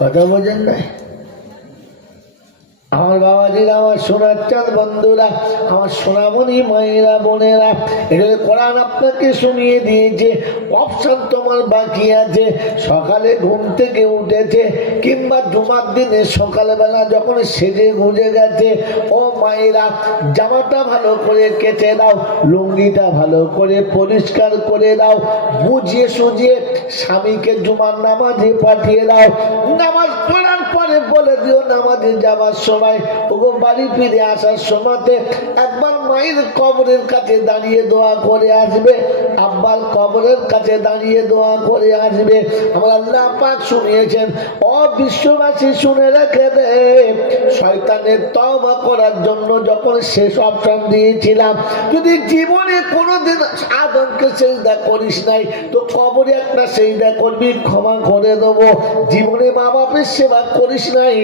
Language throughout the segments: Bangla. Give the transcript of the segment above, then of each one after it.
কথা বোঝেন নাই? আমার বাবাজিরা, আমার সোনার চাঁদ বন্ধুরা, আমার সোনামণি মায়েরা বোনেরা, এখানে কোরআন আপনাকে শুনিয়ে দিয়েছে। অপশন তোমার বাকি আছে। সকালে ঘুম থেকে উঠেছে কিংবা জুমার দিনে সকালবেলা যখন সেজে গুজে গেছে, ও মায়েরা জামাটা ভালো করে কেটে দাও, লুঙ্গিটা ভালো করে পরিষ্কার করে দাও, বুঝিয়ে সুঝিয়ে স্বামীকে জুমার নামাজে পাঠিয়ে দাও। নামাজ পড়ার পরে বলে দিও নামাজে যাবার সময়, বাড়ি ফিরে আসার সময়তে একবার মায়ের কবরের কাছে দাঁড়িয়ে দোয়া করে আসবে, আব্বার কবরের কাছে দাঁড়িয়ে দোয়া করে আসবে। আমার আল্লাহ পাক শুনিয়েছেন। ও বিশ্ববাসী শুনে রেখে দে, শয়তানের তওবা করার জন্য যখন শেষ অপশন দিয়েছিলাম, যদি জীবনে কোনোদিন আদমকে সেজদা করিস নাই তো কবরে একটা সেজদা করবি, ক্ষমা করে দেবো। জীবনে মা বাপের সেবা করিস নাই,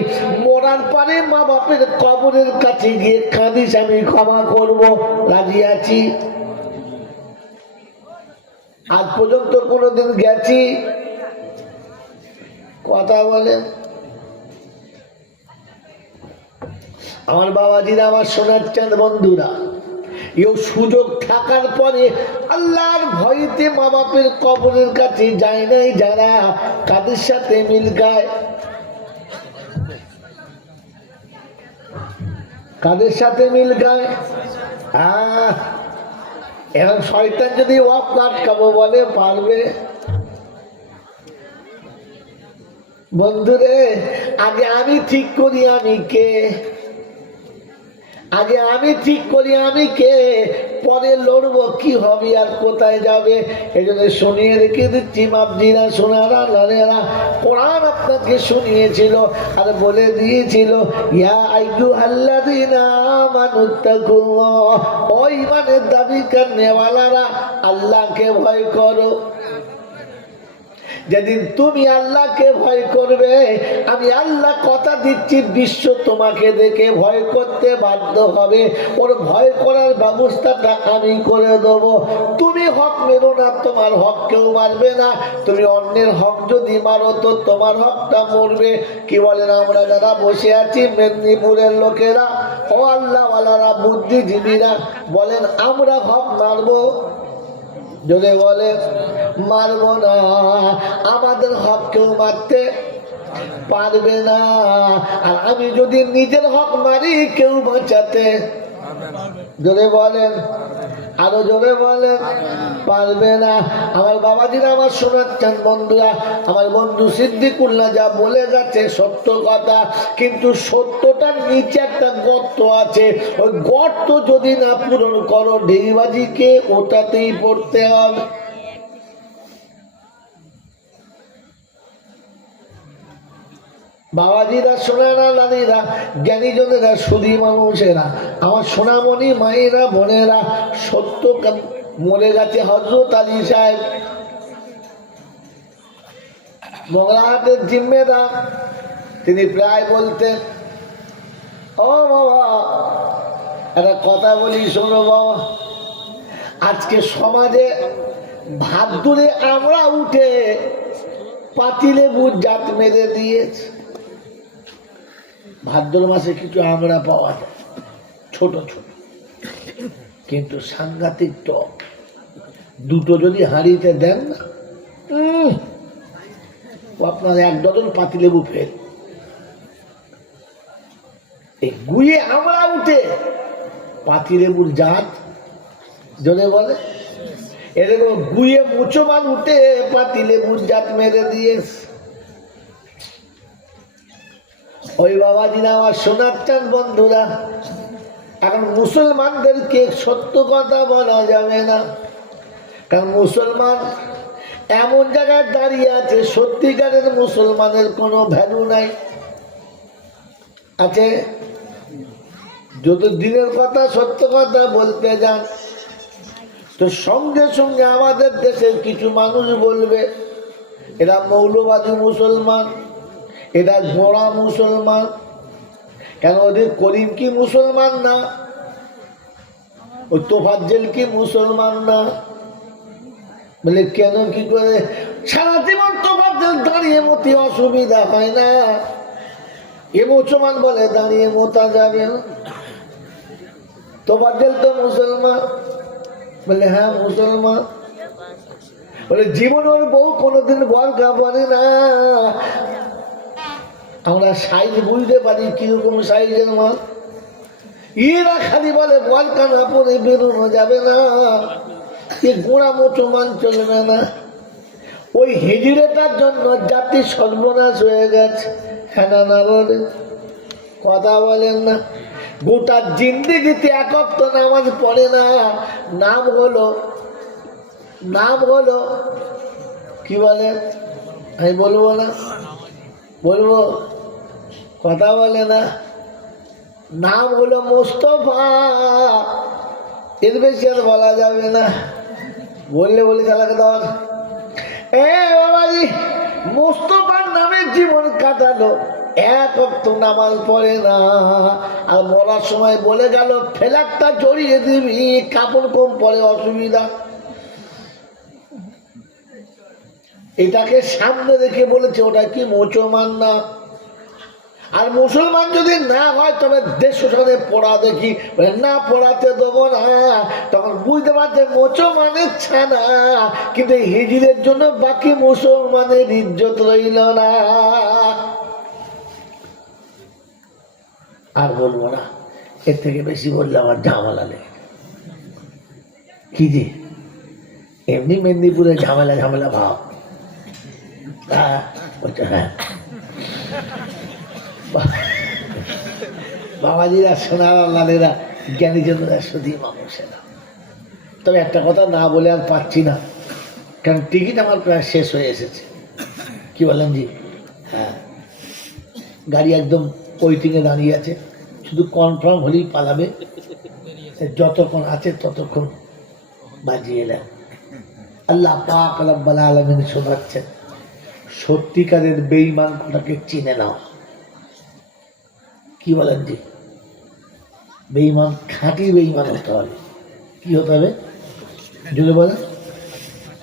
মরার পরে মা বাপের কবরের কাছে গিয়ে কাঁদিস, আমি ক্ষমা করব, রাজি আছি। আজ পর্যন্ত কোনোদিন গেছি? কথা বলেন। আমার বাবাজিরা, আমার সোনার চাঁদ বন্ধুরা, এই সুযোগ থাকার পরে আল্লাহর ভয়তে মা বাপের কবরের কাছে যায় নাই যারা, কাদের সাথে মিল খায়? কাদের সাথে মিল খায়? এখন শয়তান যদি ওয়াক আটকাবো বলে, পারবে? বন্ধুরে, আগে আমি ঠিক করি আমি কে, আগে আমি ঠিক করি আমি কে, পরে লড়বো কি হবে আর কোথায় যাবে। এই জন্য শুনিয়ে রেখে দিচ্ছি মাপজিরা, সোনারা, লালেরা, কোরআন আপনাকে শুনিয়েছিল আর বলে দিয়েছিল, ইয়া আইয়ুহাল্লাযীনা আমানুত্তাকুল্লাহ, ও ঈমানের দাবি করনেওয়ালারা, আল্লাহকে ভয় করো। যেদিন তুমি আল্লাহকে ভয় করবে, আমি আল্লাহ কথা দিচ্ছি, বিশ্ব তোমাকে দেখে ভয় করতে বাধ্য হবে। ওর ভয় করার ব্যবস্থাটা আমি করে দেব। তুমি হক মেরো না, তোমার হক কেউ মারবে না। তুমি অন্যের হক যদি মারো তো তোমার হকটা মরবে। কি বলেন? আমরা যারা বসে আছি মেদিনীপুরের লোকেরা, ও আল্লাহওয়ালারা, বুদ্ধিজীবীরা, বলেন আমরা হক মারবো? যদি বলে মারব না, আমাদের হক কেউ মারতে পারবে না। আর আমি যদি নিজের হক মারি, কেউ বাঁচাতে, জোরে বলেন, আরো জোরে বলেন, পারবে না। আমার বাবাজিরা, আমার সোনার চাঁদ বন্ধুরা, আমার বন্ধু সিদ্দিকুল্লাহ যা বলে গেছে সত্য কথা, কিন্তু সত্যটার নিচে একটা গর্ত আছে। ওই গর্ত যদি না পূরণ করো, ঢেইবাজিকে ওটাতেই পড়তে হবে। বাবাজিরা, সোনারা, নারীরা, জ্ঞানীজনেরা, সুধী মানুষেরা, আমার সোনামণি মায়েরা, বোনেরা, সত্য মরে গেছে হযরত আলী সাহেব, মোগলাহাটের জিম্মেদার। তিনি প্রায় বলতেন, ও বাবা একটা কথা বলি শোনো বাবা, আজকে সমাজে ভাদ্রে আমরা উঠে পাতিলেবুর জাত মেরে দিয়েছে। ভাদ্র মাসে কিছু আমরা পাওয়া যায়, ছোট ছোট, কিন্তু সাংঘাতিক টক। দুটো যদি হাঁড়িতে দেন না, আপনার এক ডজন পাতিলেবু ফেল। এই গুয়ে আমরা উঠে পাতিলেবুর জাত, জোরে বলে, এরকম গুয়ে মুচোমান উঠে পাতিলেবুর জাত মেরে দিয়েছে। ওই বাবাজিরা, আমার সোনার চাঁদ বন্ধুরা, এখন মুসলমানদেরকে সত্য কথা বলা যাবে না, কারণ মুসলমান এমন জায়গায় দাঁড়িয়ে আছে, সত্যিকারের মুসলমানের কোনো ভ্যালু নাই। আছে যদি দিনের কথা সত্য কথা বলতে যান, তো সঙ্গে সঙ্গে আমাদের দেশের কিছু মানুষ বলবে এরা মৌলবাদী মুসলমান, এরা গোড়া মুসলমান। কেন? ওদের করিম কি মুসলমান না? ওই তোফাজ্জেল কি মুসলমান না? বলে কেন? কি করে? সারা জীবন তোফাজ্জেল দাঁড়িয়ে মতে অসুবিধা হয় না। এ মুসলমান বলে দাঁড়িয়ে মোতা যাবে না। তোফাজ্জল তো মুসলমান, বলে হ্যাঁ মুসলমান। বলে জীবন ওর বউ কোনোদিন বরখা পরে না। আমরা সাইজ বুঝতে পারি কিরকম সাইজের মাল। এরা খালি বলে বরখা না পরে বেরোনো যাবে না, এ গোড়া মুসলমান চলবে না। ওই হিজড়েটার জন্য জাতি সর্বনাশ হয়ে গেছে। হ্যাঁ না বলে কথা বলেন না। গোটা জিন্দেগিতে এক ওয়াক্ত নামাজ পড়ে না, নাম হলো কি বলে, আমি বলবো না, বলবো, কথা বলে না, নাম হলো মোস্তফা। এর বেশি আর বলা যাবে না, বললে বলে চালাকে দেওয়ার। বাবাজি মোস্তফার নামে জীবন কাটালো, এক ওয়াক্ত নামাজ পড়ে না। আর মরার সময় বলে গেল ফেলাকটা জড়িয়ে দিবি, কাপড় কম পরে অসুবিধা। এটাকে সামনে রেখে বলেছে ওটা কি মুসলমান না। আর মুসলমান যদি না হয় তবে দেশে পড়া দেখি, না পড়াতে দেবো না। তখন বুঝতে পারছে মুসলমানের ছানা, কিন্তু হিজড়ের জন্য বাকি মুসলমানের ইজ্জত রইল না। আর বলবো না, এর থেকে বেশি বললে আমার ঝামেলা লেগে। কি যে এমনি মেদিনীপুরে ঝামেলা ভাব। হ্যাঁ বাবাজিরা সোনার লালেরা জ্ঞানীজনেরা শুধু মানুষেরা। তবে একটা কথা না বলে আর পাচ্ছি না, কারণ টিকিট আমার প্রায় শেষ হয়ে এসেছে। কি বলেন জি? হ্যাঁ, গাড়ি একদম ওয়েটিংয়ে দাঁড়িয়ে আছে, শুধু কনফার্ম হলেই পালাবে। যতক্ষণ আছে ততক্ষণ বাজিয়ে নেন। আল্লাহ পাক রব্বুল আলামিন শোনাচ্ছেন, সত্যিকারের বেঈমান কোটাকে চিনে নাও। কি বলেন জি? বেঈমান, খাঁটি বেঈমান হতে হবে। কি হতে হবে জুড়ে বলেন?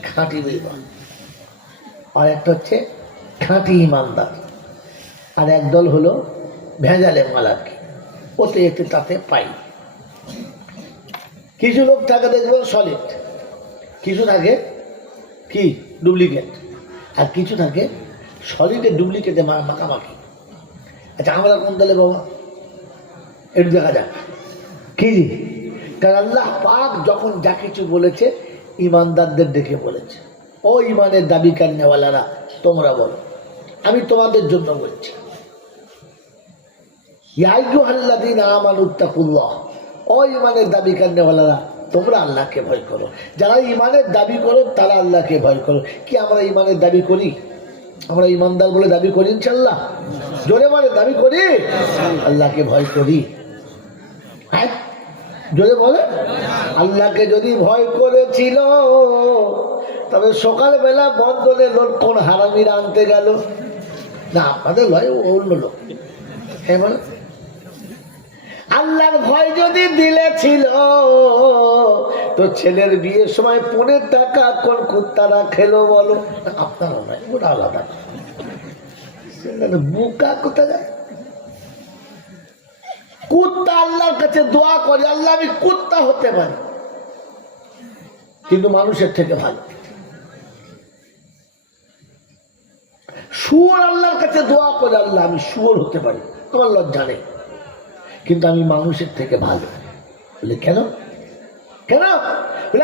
খাঁটি বেঈমান। আর একটা হচ্ছে খাঁটি ইমানদার। আর একদল হলো ভেজালে মালাকি, ওতে এতে তাতে পাই। কিছু লোক থাকে দেখবেন সলিড, কিছু থাকে কি ডুপ্লিকেট, আর কিছু থাকে সলিডে ডুপ্লিকেটে মাখামাখি। আচ্ছা আমরা কোন দলে বাবা? একটু দেখা যাক কি। কারণ আল্লাহ পাক যখন যা কিছু বলেছে ইমানদারদের ডেকে বলেছে, ও ইমানের দাবি কান্নেওয়ালারা তোমরা বলো, আমি তোমাদের জন্য বলছি। ইয়া আইয়ুহাল্লাযীনা আমানুত্তাকুল্লাহ, ও ইমানের দাবি কান্নেওয়ালারা তোমরা আল্লাহকে ভয় করো। যারা ইমানের দাবি করো তারা আল্লাহকে ভয় করো। কি আমরা ইমানের দাবি করি? আমরা ইমানদার বলে দাবি করি ইনশাআল্লাহ? জোরে বলে দাবি করি? আল্লাহকে ভয় করি? হ্যাঁ জোরে বলে। আল্লাহকে যদি ভয় করেছিল তবে সকালবেলা বন্ধনে লোক কোন হারামিরা আনতে গেল না? আপনাদের লয়, অন্য লোক। হ্যাঁ বলে আল্লাহর ভয় যদি দিলে ছিল তো ছেলের বিয়ের সময় 15 টাকা কোন কুত্তারা খেলো বলো? আপনারা নয়, ওটা আলাদা। বুকা কোথা যায়? কুত্তা আল্লাহর কাছে দোয়া করে, আল্লাহ আমি কুত্তা হতে পারি কিন্তু মানুষের থেকে ভালো। শুয়োর আল্লাহর কাছে দোয়া করে, আল্লাহ আমি শুয়োর হতে পারি, তোমার লজ্জা নেই, কিন্তু আমি মানুষের থেকে ভালো। বলে কেন? কেন?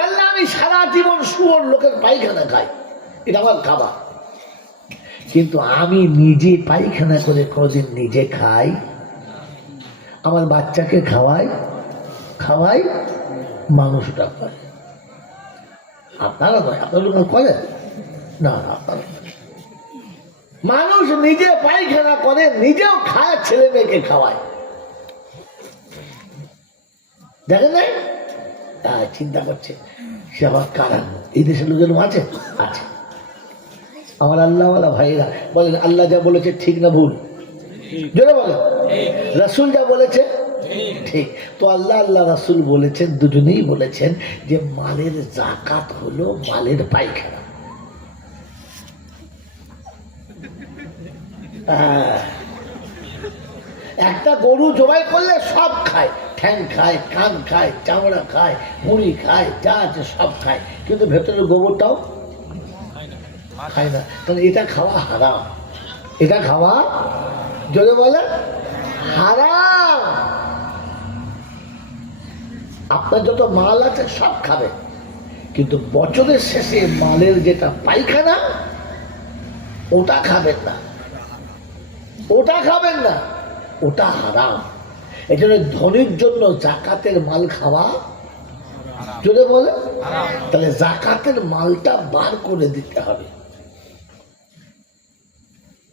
আল্লাহ আমি সারা জীবন শুয়োর লোকের পায়খানা খাই, এটা আমার খাবার, কিন্তু আমি নিজে পায়খানা করে কোনদিন নিজে খাই, আমার বাচ্চাকে খাওয়াই মানুষটা করে। আপনারা নয়, আপনার লোক করে না, আপনারা মানুষ নিজে পায়খানা করে, নিজেও খায়, ছেলে মেয়েকে খাওয়ায়। দেখেন নাই? চিন্তা করছে সে আবার কারা? এই দেশের লোকের আছে আছে। আমার আল্লাহওয়ালা ভাইরা বলেন আল্লাহ যা বলেছে ঠিক না ভুল? জোরে বলেন। রাসূল যা বলেছে ঠিক। তো আল্লাহ রাসূল বলেছেন, দুজনেই বলেছেন যে মালের যাকাত হলো মালের পায়খানা। হ্যাঁ, একটা গরু জবাই করলে সব খায়, ঠ্যাং খায়, কান খায়, চামড়া খায়, মুড়ি খায়, যা আছে সব খায়, কিন্তু ভেতরের গোবরটাও খায় না। তাহলে এটা খাওয়া হারাম, এটা খাওয়া জোরে বলে হারাম। আপনার যত মাল আছে সব খাবে, কিন্তু বছরের শেষে মালের যেটা পায়খানা ওটা খাবেন না, ওটা খাবেন না, ওটা হারাম। এই জন্য ধনীর জন্য জাকাতের মাল খাওয়া জোরে বলে, তাহলে জাকাতের মালটা বার করে দিতে হবে।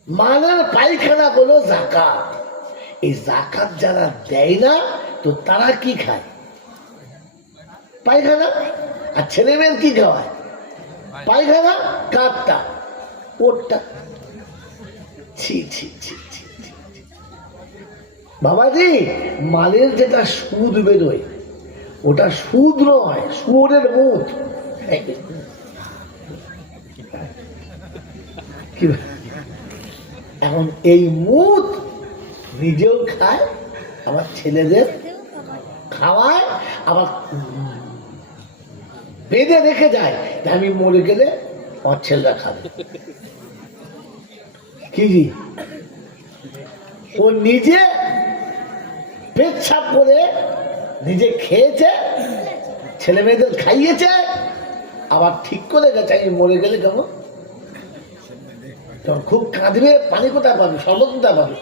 মালের পায়খানা গুলো জাকাত, এই জাকাত যারা দেয় না তো তারা কি খায়? পায়খানা। আর ছেলে মেয়ের কি খাওয়ায়? পায়খানা। কাঠটা ওরটা, ছি ছি ছি ছি। বাবাজি, মালের যেটা সুদ বেরোয় ওটা সুদ নয়, সুরের মুখ। এখন এই মুখ নিজেও খায়, আমার ছেলেদের খাওয়ায়, আবার বেঁধে রেখে যায় যে আমি মরে গেলে আমার ছেলেরা খাবে। কি ও নিজে পেচ্ছাপ করে নিজে খেয়েছে, ছেলে মেয়েদের খাইয়েছে, আবার ঠিক করে গেছে আমি মরে গেলে কেমন, যখন খুব কাঁদবে পানি কোথায় পাবি, শরবত কোথায় পাবি,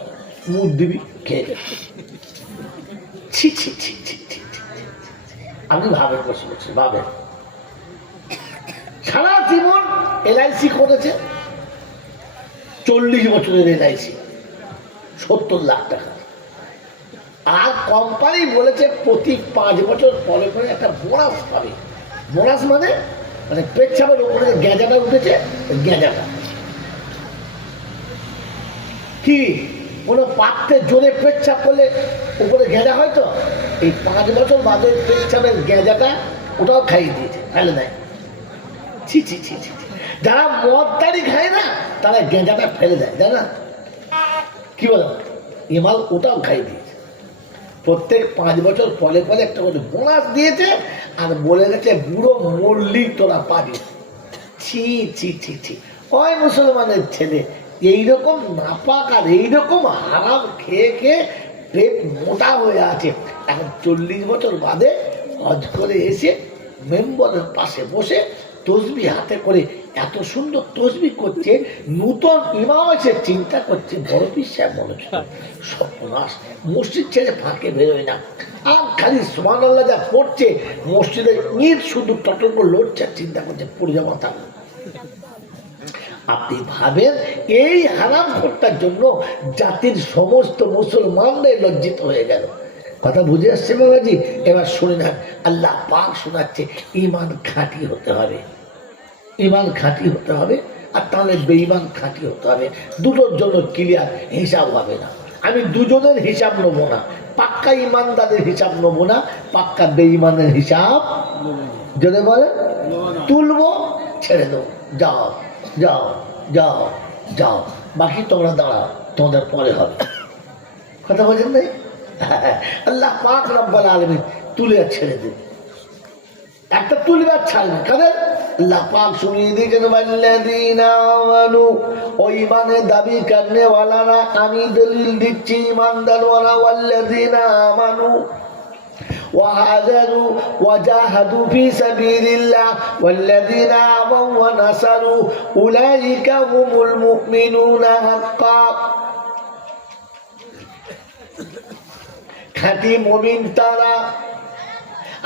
মুখ দিবি খেয়ে যাবে। ছি ছি ছি ছি ছি। আপনি ভাবেন, বসে বসে ভাবেন, সারা জীবন LIC করেছে, 40 বছরের LIC, 70 লাখ টাকা। আর কোম্পানি বলেছে প্রতি 5 বছর পরে পরে একটা বোনাস পাবে। বোনাস মানে মানে পেচ্ছাপের উপরে গ্যাজাটা উঠেছে, গ্যাজাটা কি কোনো পাত্রে জোরে পেচ্ছাপ করলে উপরে গ্যাজা হয় তো, এই 5 বছর বাদে পেচ্ছাপের গ্যাজাটা ওটাও খাইয়ে দিয়েছে, ফেলে দেয়। ছি ছি ছি ছি। যারা মদ তাড়ি খায় না তারা গেঁজাটা ফেলে দেয়, জানা কি বলো, এমাল ওটাও খাইয়ে দিয়েছে। প্রত্যেক 5 বছর পরে পরে একটা করে বোনাস দিয়েছে, আর বলে গেছে বুড়ো মরলি তোরা পাবি। ছি ছি ছি ছি। ওই মুসলমানের ছেলে এইরকম নাপাক আর এইরকম হারাম খেয়ে খেয়ে পেট মোটা হয়ে আছে, এখন 40 বছর বাদে হজ করে এসে মেম্বরের পাশে বসে তসবি হাতে করে এত সুন্দর তসবি করছে, নূতন ইমাম এসে চিন্তা করছে বড় পীর সাহেব মনে হচ্ছে সর্বনাশ, মসজিদ ছেড়ে ফাঁকে বেরোয় না, আর খালি সুবহানাল্লাহ যা পড়ছে, মসজিদে ঈদ শুধু টটক লড়ছে, চিন্তা করছে পড়ে যাওয়া মাথা। আপনি ভাবেন এই হারাম খোরটার জন্য জাতির সমস্ত মুসলমানরাই লজ্জিত হয়ে গেল। কথা বুঝে আসছে বাবাজি? এবার শুনে না, আল্লাহ পাক শোনাচ্ছে ঈমান খাঁটি হতে হবে, ঈমান খাঁটি হতে হবে, আর তাহলে বেঈমান খাঁটি হতে হবে। দুটোর জন্য ক্লিয়ার, হিসাব হবে না। আমি দুজনের হিসাব নেবো না, পাক্কা ঈমানদারের হিসাব নেবো না, পাক্কা বেঈমানের হিসাব যদি বলে তুলবো, ছেড়ে দেবো, যাও যাও যাও যাও, বাকি তোমরা দাঁড়াও, তোমাদের পরে হবে। কথা বলছেন নাই? আল্লাহ পাক রব্বুল আলামিন তুলে ছেড়ে দেবে, একটা তুলবে আর ছাড়বে। কাদের? আল্লাহ পাক শুনিয়ে দিয়েছেন ওয়াল্লাযীনা আমানু, ও ঈমানের দাবি করনে ওয়ালারা, আমি দলিল দিচ্ছি ঈমানদার ওয়ালা, ওয়াল্লাযীনা আমানু وهاجروا وجاهدوا في سبيل الله والذين آووا ونصروا أولئك هم المؤمنون حقا। খাঁটি মুমিন তারা,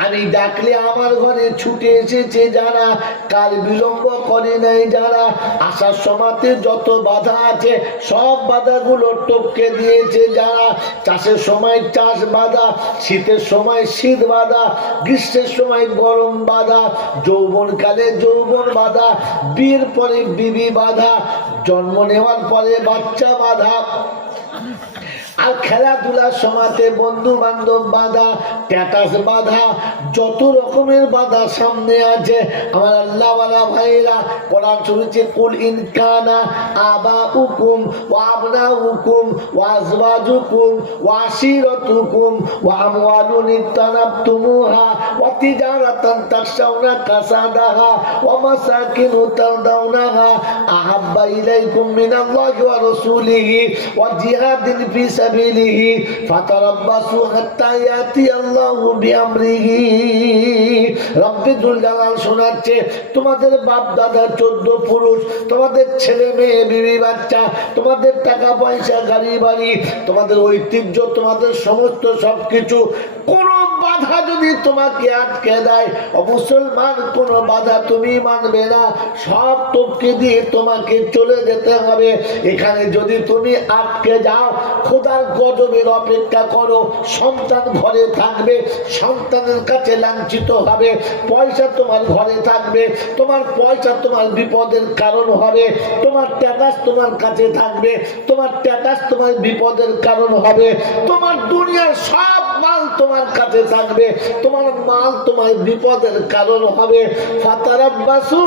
আমি ডাকলে আমার ঘরে ছুটে এসেছে যারা, কাল বিলম্ব করে নাই যারা, আসার সময়তে যত বাধা আছে সব বাধাগুলো টপকে দিয়েছে যারা, চাষের সময় চাষ বাধা, শীতের সময় শীত বাধা, গ্রীষ্মের সময় গরম বাধা, যৌবনকালে যৌবন বাধা, বিয়ের পরে বিবি বাধা, জন্ম নেওয়ার পরে বাচ্চা বাধা, আর খেলাধুলার সময়তে বন্ধু বান্ধব বাধা, স্ট্যাটাস বাধা, যত রকমের বাধা সামনে আছে আমার আল্লাহ ওয়ালা ভাইরা কোরআন শুনেছে কুল ইন কানা আবাউকুম ওয়া আবনাউকুম ওয়া আজওয়াজুকুম ওয়া আশিরাতুকুম ওয়া আমওয়ালুন ইত্তানাবতুমুহা ওয়া তিজারাতান তাখশাউনা কাসাদাহা ওয়া মাসাকিনু তারদাউনাহা আহাব্বা ইলাইকুম মিনাল্লাহি ওয়া রাসূলিহি ওয়া জিহাদিন ফি সাবিলিহি ফাতারাব্বাসু হাত্তা ইয়াতি আল্লাহু বিআমরিহি। রব্বুল জালাল শোনাচ্ছে তোমাদের বাপ দাদা 14 পুরুষ, তোমাদের ছেলে মেয়ে বিবি বাচ্চা, তোমাদের টাকা পয়সা গাড়ি বাড়ি, তোমাদের ঐতিহ্য, তোমাদের সমস্ত সবকিছু, কোন বাধা যদি তোমাকে আটকে দেয়, মুসলমান কোন বাধা তুমি মানবে না, সব টপকে দিয়ে তোমাকে চলে যেতে হবে। এখানে যদি তুমি আটকে যাও খোদার গজবের অপেক্ষা করো। সন্তান ঘরে থাকবে, সন্তানের কাছে লাঞ্ছিত হবে, পয়সা তোমার ঘরে থাকবে, তোমার পয়সা তোমার বিপদের কারণ হবে, তোমার স্ট্যাটাস তোমার কাছে থাকবে, তোমার স্ট্যাটাস তোমার বিপদের কারণ হবে, তোমার দুনিয়ার সব মাল তোমার কাছে থাকবে, তোমার মাল তোমার বিপদের কারণ হবে। ফাতারাব্বাসু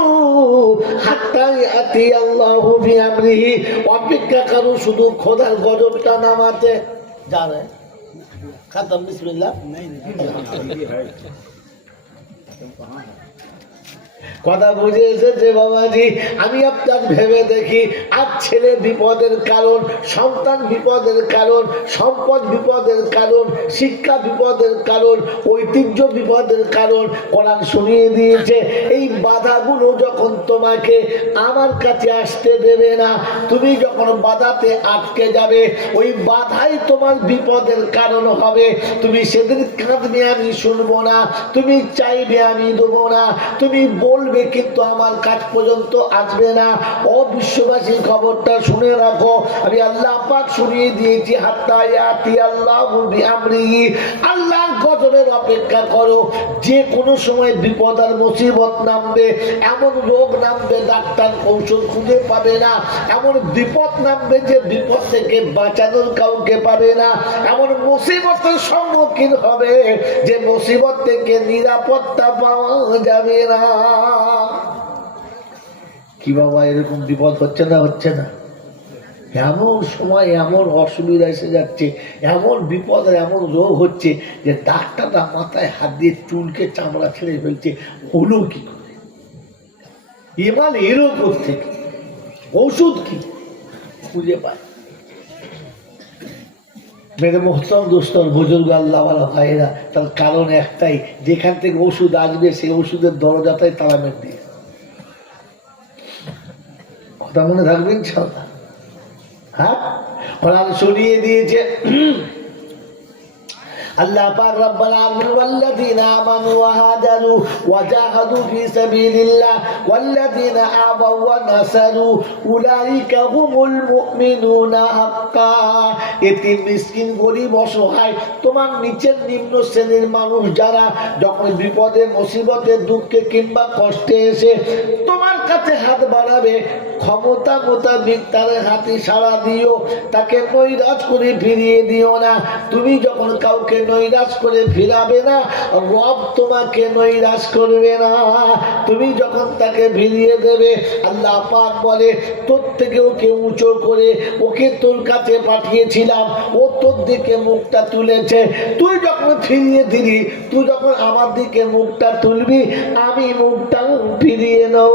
হাত্তা ইয়াতি আল্লাহু বিআমরিহি, অপেক্ষা করো শুধু খোদার গজবটা নামাতে। জানে খতম বিসমিল্লাহ। কথা বুঝে এসেছে বাবাজি? আমি আপনার ভেবে দেখি, আর ছেলে বিপদের কারণ, সন্তান বিপদের কারণ, সম্পদ বিপদের কারণ, শিক্ষা বিপদের কারণ, ঐতিহ্য বিপদের কারণ। কোরআন শুনিয়ে দিয়েছে এই বাধাগুলো যখন তোমাকে আমার কাছে আসতে দেবে না, তুমি যখন বাধাতে আটকে যাবে, ওই বাধাই তোমার বিপদের কারণ হবে। তুমি সেদিন কাঁদবে আমি শুনবো না, তুমি চাইবে আমি দেবো না, তুমি বলবে কিন্তু আমার কাছ পর্যন্ত আসবে না। ও বিশ্ববাসী খবরটা শুনে রাখো, আমি আল্লাহ পাক শুনিয়ে দিয়েছি হাত্তা ইয়াতি আল্লাহু বিআমরিহি, আল্লাহর গজবের অপেক্ষা করো। যে কোনো সময় বিপদ আর মুসিবত নামবে, এমন রোগ নামবে ডাক্তার ঔষধ খুঁজে পাবে না, এমন বিপদ নামবে যে বিপদ থেকে বাঁচানোর কাউকে পাবে না, এমন মুসিবতের সম্মুখীন হবে যে মুসিবত থেকে নিরাপত্তা পাওয়া যাবে না। কি বাবা এরকম বিপদ হচ্ছে না? হচ্ছে না? এমন সময় এমন অসুবিধা এসে যাচ্ছে, এমন বিপদ আর এমন রোগ হচ্ছে যে ডাক্তাররা মাথায় হাত দিয়ে চুলকে চামড়া ছেড়ে ফেলছে। হলো কি করে? এবার এরও করছে কি? ওষুধ কি খুঁজে পায়? মেরে মোহতরম দোস্তর বুজুর্গ আল্লাহওয়ালা ভাইয়েরা, তার কারণ একটাই, যেখান থেকে ওষুধ আসবে সেই ওষুধের দরজাটাই তালা মেরে দিয়ে। কথা মনে থাকবে ইনশাআল্লাহ? হ্যাঁ, কোরআন শুনিয়ে দিয়েছে আল্লাহ পাক রব্বুল আলামিন ওয়াল্লাযীনা আমানু ওয়া হাজারু ওয়া জাহাদু ফি সাবিলিল্লাহ ওয়াল্লাযীনা আওয়াউ ওয়া নাসারু উলাইকা হুমুল মুমিনুনা হাক্কা। এতিম মিসকিন গরীব অসহায় তোমার নিচের নিম্ন শ্রেণীর মানুষ যারা যখন বিপদে মুসিবতে দুঃখে কিংবা কষ্টে এসে তোমার কাছে হাত বাড়াবে, ক্ষমতা মোতাবিক তার হাতে সাড়া দিও, তাকে নৈরাশ করে ফিরিয়ে দিও না। তুমি যখন কাউকে নৈরাশ করে ফিরাবে না, রব তোমাকে নৈরাশ করবে না। তুমি যখন তাকে ফিরিয়ে দেবে, আল্লাহ পাক বলে তোর থেকে ওকে উঁচু করে ওকে তোর কাছে পাঠিয়েছিলাম, ও তোর দিকে মুখটা তুলেছে। তুই যখন ফিরিয়ে দিলি, তুই যখন আমার দিকে মুখটা তুলবি, আমি মুখটা ফিরিয়ে নেব।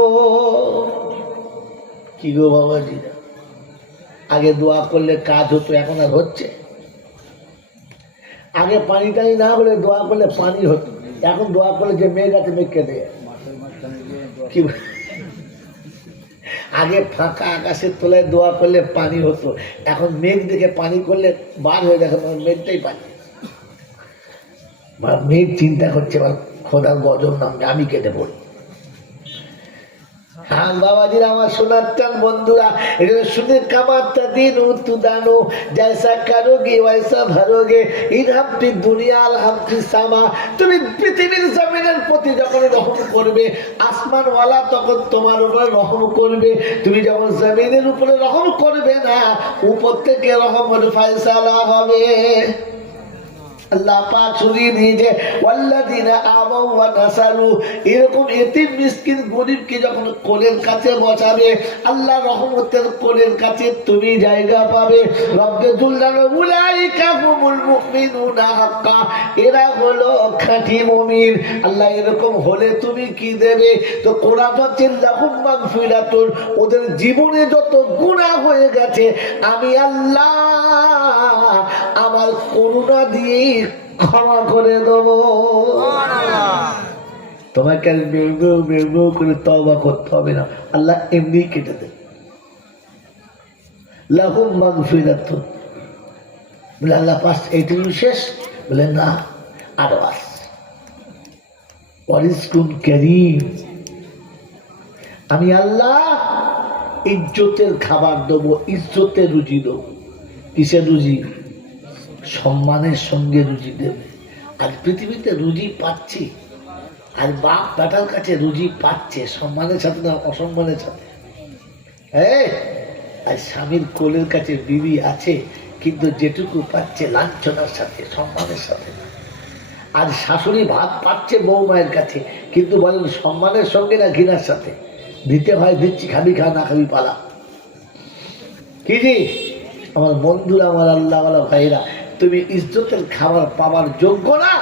কি গো বাবাজি, আগে দোয়া করলে কাজ হতো, এখন আর হচ্ছে? আগে পানি টানি না বলে দোয়া করলে পানি হতো, এখন দোয়া করলে যে মেঘ আছে মেঘকে দেয়। কি আগে ফাঁকা আকাশের তলায় দোয়া করলে পানি হতো, এখন মেঘ দেখে পানি করলে বার হয়ে দেখে মেঘটাই পানি। মেঘ চিন্তা করছে খোদার গজব নামবে, আমি কেটে পড়ি। হ্যাঁ বাবাজির আমার সোনার চান বন্ধুরা, এখানে শুনে কামাতা দিন তু দানো জয়সা কারোগে ওয়াইসা ভরোগে ইনহামতি দুনিয়া আলহামতি সামা। তুমি পৃথিবীর জমিনের প্রতি যখন রহম করবে, আসমানওয়ালা তখন তোমার উপরে রহম করবে। তুমি যখন জমিনের উপরে রহম করবে না, উপর থেকে রহমত ফয়সালা হবে। আল্লাহ পাক শুনিয়ে দিয়েছে ওয়াল্লাযিনা আমানু ওয়া নাসারু, এরকম এতিম মিসকিন গরিবকে যখন কোলের কাছে বসাবে, আল্লাহ রহমতের কোলের কাছে তুমি জায়গা পাবে। রব্বে দুল্লানা উলাইকা হুমুল মুমিনুনা হাক্কা, এরা হলো খাঁটি মুমিন। আল্লাহ এরকম হলে তুমি কি দেবে? তো কোরআন হচ্ছে লাহুম মাগফিরাতুন, ওদের জীবনে যত গুনাহ হয়ে গেছে আমি আল্লাহ আমার করুণা দিয়ে ক্ষমা করে দেবো। তোমাকে আর বেউ করে তওবা করতে হবে না, আল্লাহ এমনি কেটে দেবে। লাহুম মাগফিরাতুন, বলে আল্লাহ পাস এইটুকু শেষ? বলে না, আরো আস ওয়ারিজকুন কারীম, আমি আল্লাহ ইজ্জতের খাবার দেবো, ইজ্জতের রুজি দেবো। কিসের রুজি? সম্মানের সঙ্গে রুজি দেবে। আর পৃথিবীতে রুজি পাচ্ছি, আর বাপ বেটার কাছে রুজি পাচ্ছে, সম্মানের সাথে না অসম্মানের সাথে। আর স্বামীর কোলের কাছে বিবি আছে, কিন্তু যেটুকু পাচ্ছে লাঞ্ছনার সাথে, সম্মানের সাথে। আর শাশুড়ি ভাত পাচ্ছে বউ মায়ের কাছে, কিন্তু বলেন সম্মানের সঙ্গে না ঘৃণার সাথে। দিতে হয় দিচ্ছি, খাবি খা, না খাবি পালা। কি জি আমার বন্ধুরা, আমার আল্লাহওয়ালা ভাইরা, তুমি ইজ্জতের খাবার পাওয়ার যোগ্য না,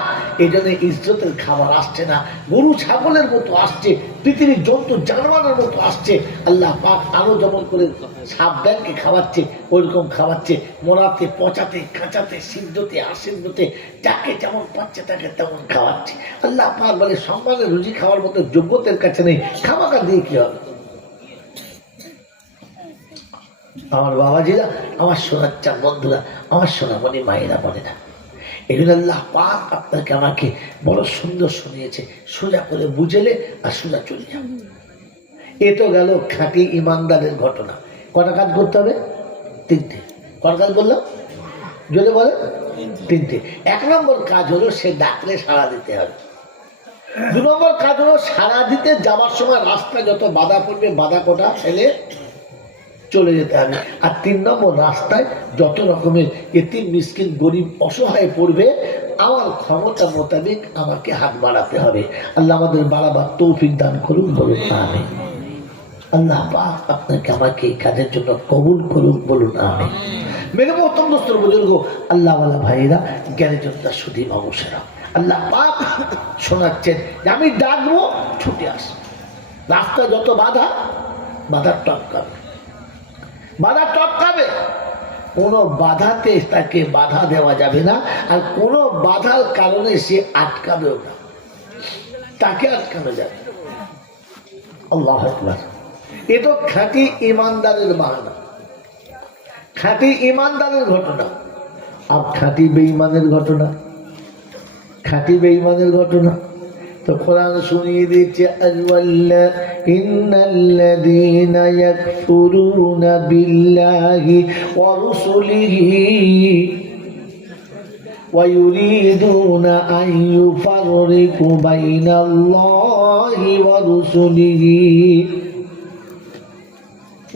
এই জন্য ইজ্জতের খাবার আসছে না। গরু ছাগলের মতো আসছে, পৃথিবীর জন্তু জানোয়ারের মতো আসছে। আল্লাহ পাক আরো যেমন করে সাপ ব্যাংকে খাওয়াচ্ছে, ওইরকম খাওয়াচ্ছে, মোড়াতে পচাতে কাঁচাতে সিদ্ধতে আসিদ্ধতে, যাকে যেমন পাচ্ছে তাকে তেমন খাওয়াচ্ছে। আল্লাহ পাক বলে সম্মানের রুজি খাওয়ার মতো যোগ্যতার কাছে নেই, খাওয়াকা দিয়ে কি হবে? আমার বাবাজিরা, আমার সোনার চান বন্ধুরা, আমার সোনামণি মায়েরা বলে না, এগুলো আল্লাহ পাক আপনাকে আমাকে বড় সুন্দর শুনিয়েছে। সোজা করে বুঝেলে আর সোজা চলে যাও। এ তো গেল খাঁটি ইমানদারের ঘটনা। কটা কাজ করতে হবে? তিনটে। কটা কাজ বললাম? যদি বলে তিনটে। এক নম্বর কাজ হলো সে ডাকলে সাড়া দিতে হবে। দু নম্বর কাজ হলো সাড়া দিতে যাওয়ার সময় রাস্তা যত বাধা পড়বে, বাধা কোটা ফেলে চলে যেতে হবে। আর তিন নম্বর, রাস্তায় যত রকমের এতিম মিসকিন গরিব অসহায় পড়বে, আমার ক্ষমতা মোতাবেক আমাকে হাত বাড়াতে হবে। আল্লাহ আমাদের বাড়াবার তৌফিক দান করুন, বলুন আমিন। আল্লাহ পাক আপনাকে আমাকে এই কাজের জন্য কবুল করুন, বলুন আমিন। মেরে মোহতরম দোস্ত বুজুর্গ, আল্লাহওয়ালা ভাইরা, জ্ঞানী জনতা সুধী মানুষেরা, আল্লাহ পাক শোনাচ্ছেন যে আমি ডাকবো ছুটে আস। রাস্তা যত বাধা, বাধার টপকাবে, বাধা টপকাবে। কোনো বাধাতে তাকে বাধা দেওয়া যাবে না, আর কোনো বাধার কারণে সে আটকাবেও না, তাকে আটকানো যাবে। আল্লাহু আকবার। এ তো খাঁটি ইমানদারের বাহানা, খাঁটি ইমানদারের ঘটনা। আর খাঁটি বেঈমানের ঘটনা, খাঁটি বেঈমানের ঘটনা তো কোরআন শুনিয়ে দিচ্ছে, ইন্নাল্লাযীনা ইয়াকফুরুনা বিল্লাহি ওয়া রুসুলিহি ওয়া ইউরিদুনা আন ইউফাররিকু বাইনাল্লাহি ওয়া রুসুলিহি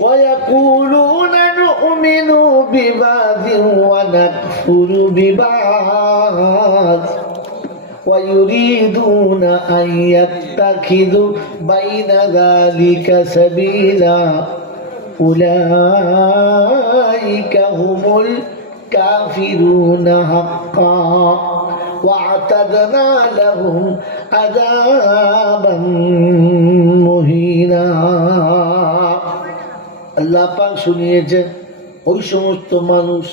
ওয়া ইয়াকুলুনা নু'মিনু বিবাযিন ওয়া নাকফুরু বিবায ويريدون أن يتخذوا بين ذلك سبيلا أولئك هم الكافرون حقا واعتدنا لهم عذابا مهينا। আল্লাহ পাক শুনিয়েছেন ওই সমস্ত মানুষ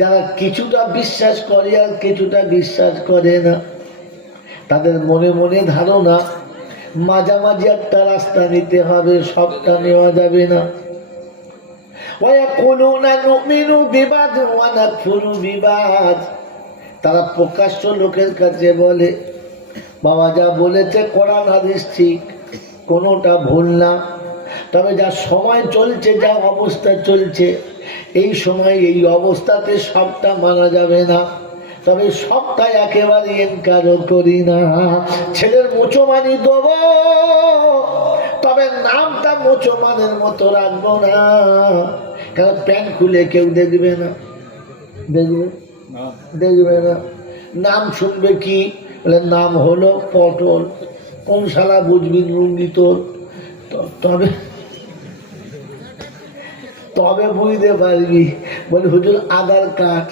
যারা কিছুটা বিশ্বাস করে আর কিছুটা বিশ্বাস করে না, তাদের মনে মনে ধারণা মাঝামাঝি একটা রাস্তা নিতে হবে, সবটা নেওয়া যাবে না। তারা প্রকাশ্য লোকের কাছে বলে, বাবা যা বলেছে কোরআন হাদিস ঠিক, কোনোটা ভুল না। তবে যা সময় চলছে, যা অবস্থা চলছে, এই সময় এই অবস্থাতে সবটা মানা যাবে না। তবে সবটাই একেবারে এনকারও করি না। ছেলের মুচোমানি দেব, তবে নামটা মুচোমানের মতো রাখবো না। কারণ প্যান্ট খুলে কেউ দেখবে না, দেখবে না। নাম শুনবে কি? বলে নাম হলো পটল। কোন শালা বুঝবি লুঙ্গি তোর? তবে তবে বুঝতে পারবি। বলি হুজুর আধার কার্ড,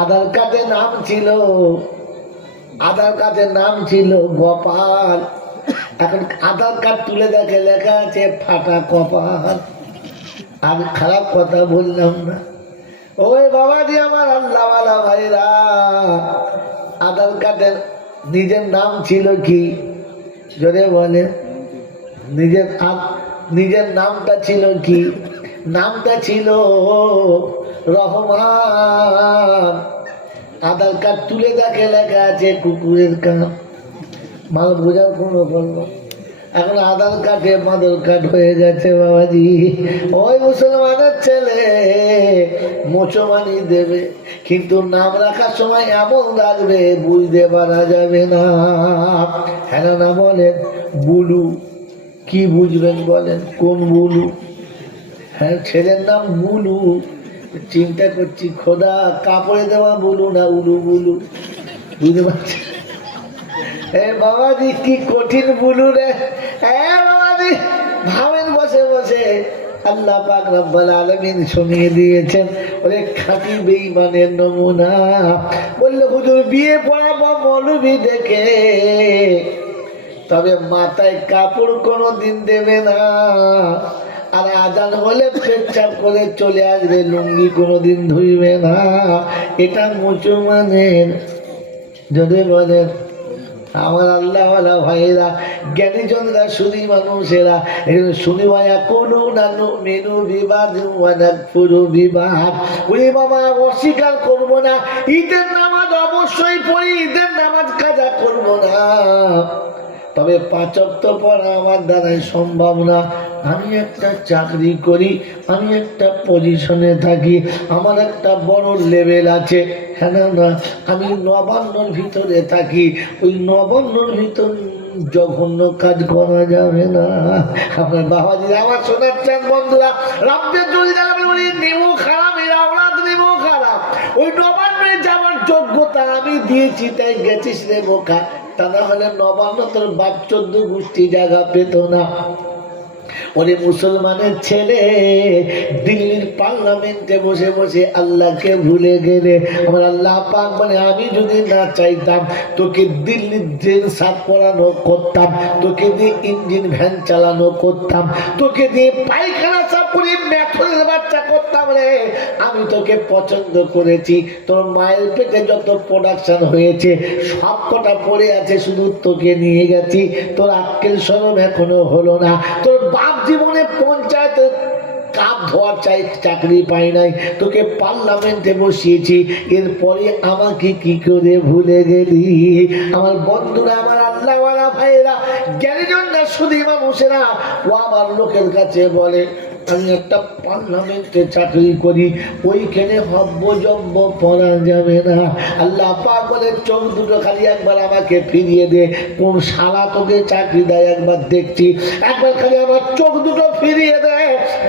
আধার কার্ডে নাম ছিল, আধার কার্ডে নাম ছিল গোপাল। এখন আধার কার্ড তুলে দেখে লেখা আছে ফাটা কপাল। আমি খারাপ কথা বললাম না। ওই বাবাজি আমার আল্লাহওয়ালা ভাইরা, আধার কার্ডের নিজের নাম ছিল কি? যদি বলে নিজের নামটা ছিল কি? নামটা ছিল রহমান। আধার কার্ড তুলে দেখে লেখা আছে কুকুরের কান। মাল বোঝাও কোনো বলবো। এখন আধার কার্ডে মাদার কার্ড হয়ে গেছে বাবাজি। ওই মুসলমানের ছেলে মোচমানি দেবে, কিন্তু নাম রাখার সময় এমন রাখবে বুঝতে পারা যাবে না। হ্যাঁ না বলেন? বুলু। কি বুঝবেন বলেন? কোন বুলু? হ্যাঁ, ছেলের নাম বুলু। চিন্তা করছি খোদা কাপড়ে দেওয়া বুলু না উলু বুলু। বুঝতে পারছি? বাবাজি কি কঠিন বুলু রে। বাবাজি ভাবেন বসে বসে আল্লাহ পাক রব্বুল আলামিন শুনিয়ে দিয়েছেন। ওরে খাঁটি বেঈমানের নমুনা। বললে হুজুর বিয়ে পড়াবো মৌলবি দেখে, তবে মাথায় কাপড় কোনোদিন দেবে না। আর আজান হলে পেচ্ছাপ করে চলে আসবে, লুঙ্গি কোনোদিন ধুইবে না। এটা মুসলমানের। যদি বলেন আমার আল্লাহওয়ালা ভাইয়েরা, জ্ঞানীজনরা, শুনি মানুষেরা শুনি ভাইয়া কোনো নানু মেনু বিবাদ পুরো বিবাদ। ওই বাবা অস্বীকার করবো না, ঈদের নামাজ অবশ্যই পড়ি, ঈদের নামাজ কাজা করবো না। তবে 5 ওয়াক্ত পড়া আমার দ্বারাই সম্ভব না। আমি একটা চাকরি করি, আমি একটা পজিশনে থাকি, আমার একটা বড় লেভেল আছে। হ্যাঁ না, আমি নবান্নর ভিতরে থাকি। ওই নবান্নর ভিতর জঘন্য কাজ করা যাবে না। আমার বাবাজি, আমার সোনার চাঁদ বন্ধুরা, রাব্বে চলে যাবে নিমো খারাপ, এরা ওরা নিমো খারাপ। ওই নবান্নে যাওয়ার যোগ্যতা আমি দিয়েছি, তাই গেছিস রে বোকা। তা না হলে নবান্ন তোর বাপ 14 গোষ্ঠী জায়গা পেত না। ওরে মুসলমানের ছেলে, দিল্লির পার্লামেন্টে বসে বসে আল্লাহকে ভুলে গেলে। আমার আল্লাহ পাক বলে আমি যদি না চাইতাম তোকে দিল্লির ট্রেন সাফ করানো করতাম, তোকে দিয়ে ইঞ্জিন ভ্যান চালানো করতাম, তোকে দিয়ে পায়খানা সাফ করে মেথরের বাচ্চা করতাম রে। আমি তোকে পছন্দ করেছি। তোর মায়ের পেটে যত প্রোডাকশন হয়েছে সব কটা পড়ে আছে, শুধু তোকে নিয়ে গেছি। তোর আক্কেল শরম এখনো হলো না। তোর বাপ জীবনে পঞ্চায়েতে কাপ ধোয়ার চাকরি পাই নাই, তোকে পার্লামেন্টে বসিয়েছি। এরপরে আমাকে কি করে ভুলে গেলি? আমার বন্ধুরা, আমার আল্লাহওয়ালা ভাইয়েরা, জ্ঞানীজনরা, শুধু মানুষেরা, ও আমার লোকের কাছে বলে আমি একটা পার্লামেন্টে চাকরি করি, ওইখানে হব্য জব্য পড়া যাবে না। আল্লাহ পাক বলে চোখ দুটো খালি একবার আমাকে ফিরিয়ে দে। কোন শালা তোকে চাকরি দেয় একবার দেখছি। একবার খালি আমার চোখ দুটো ফিরিয়ে দে।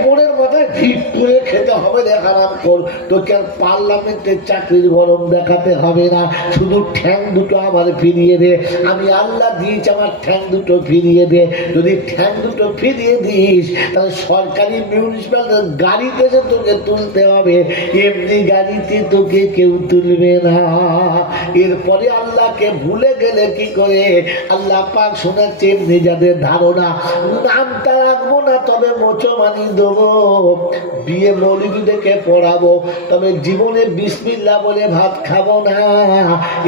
মোড়ের মাথায় ভিড় করে খেতে হবে রে হারাম কর। তোকে আর পার্লামেন্টের চাকরির গরম দেখাতে হবে না। শুধু ঠ্যাং দুটো আমার ফিরিয়ে দে। আমি আল্লাহ দিয়েছি, আমার ঠ্যাং দুটো ফিরিয়ে দে। যদি ঠ্যাং দুটো ফিরিয়ে দিস, তাহলে সরকারি মিউনিসিপাল গাড়িতে যে তোকে তুলতে হবে, এমনি গাড়িতে তোকে কেউ তুলবে না। এরপরে আল্লাহকে ভুলে গেলে কি করে? আল্লাহ পাক শোনাচ্ছে এমনি যাদের ধারণা নামটা রাখবো না, তবে মোচমানি দেবো, বিয়ে মৌলবি ডেকে পড়াবো, তবে জীবনে বিসমিল্লাহ বলে ভাত খাবো না।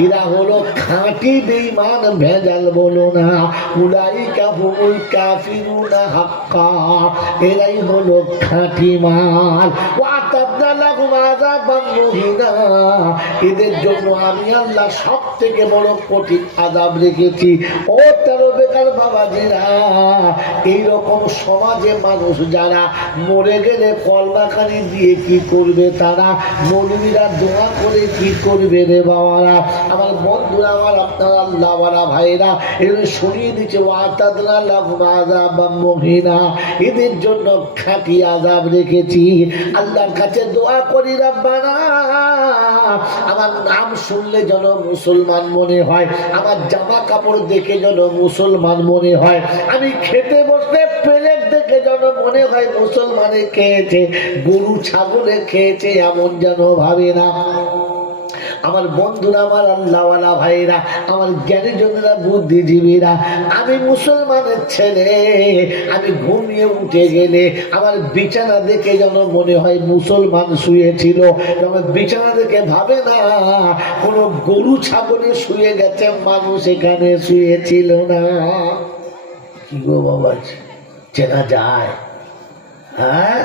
এরা হলো খাঁটি বেঈমান, ভেজাল বলো না। উলাইকা হুমুল কাফিরুনা হাক্কা, এরাই হলো খাঁটি মাল। ওয়াতাবনা লাহুম আযাবান মুহিনা, এদের জন্য আমি আল্লাহ সব থেকে বড় কঠিন আযাব রেখেছি। ও তেরো বেকার বাবাজিরা, এইরকম সমাজে মানুষ যারা মরে গেলে কলমাখানি দিয়ে কি করবে তারা? মৌলবীরা দোয়া করে কি করবে রে বাবারা? আমার বন্ধুরা, আমার আপনারা আল্লাহওয়ালা ভাইরা, এগুলো শুনিয়ে দিচ্ছে ওয়াতাদনা লাহুম আযাবাম মুহিনা, এদের জন্য খাঁটি আযাব রেখেছি। আল্লাহর কাছে দোয়া করি, রব্বানা আমার নাম শুনলে যেন মুসলমান মনে হয়, আমার জামা কাপড় দেখে যেন মুসলমান মনে হয়, আমি খেতে বসলে প্লেট দেখে যেন মনে হয় মুসলমানে খেয়েছে, গরু ছাগলে খেয়েছে এমন যেন ভাবে না। আমার বন্ধুরা, আমার আল্লাহওয়ালা ভাইরা, আমার জ্ঞানীজনেরা, বুদ্ধিজীবীরা, আমি মুসলমানের ছেলে, আমি ঘুমিয়ে উঠে গেলে আমার বিছানা দেখে যেন মনে হয় মুসলমান শুয়েছিল, আমার বিছানা দেখে ভাবে না কোনো গরু ছাগলে শুয়ে গেছে, মানুষ এখানে শুয়েছিল না। কি গো বাবা, চেনা যায়? হ্যাঁ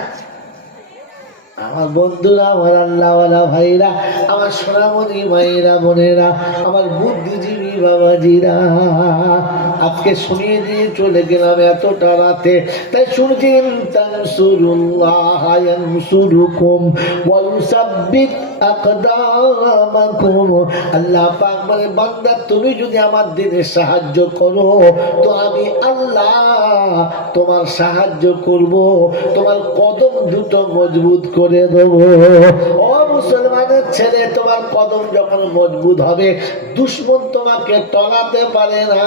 আমার বন্ধুরা, আমার আল্লাহওয়ালা ভাইরা, আমার সোনামণি মায়েরা, বোনেরা, আমার বুদ্ধিজীবী বাবাজিরা, আজকে শুনিয়ে দিয়ে চলে গেলাম এতটা রাতে। তাই শুনছেন তানসুরুল্লাহ ইয়ানসুরুকুম ওয়া ইউসাব্বিত আকদামাকুম। আল্লাহ পাক বলে, বান্দা তুমি যদি আমার দিনে সাহায্য করো তো আমি আল্লাহ তোমার সাহায্য করব, তোমার কদম দুটো মজবুত করে দেবো। ও মুসলমানের ছেলে, তোমার কদম যখন মজবুত হবে, দুশমন তোমাকে টলাতে পারে না,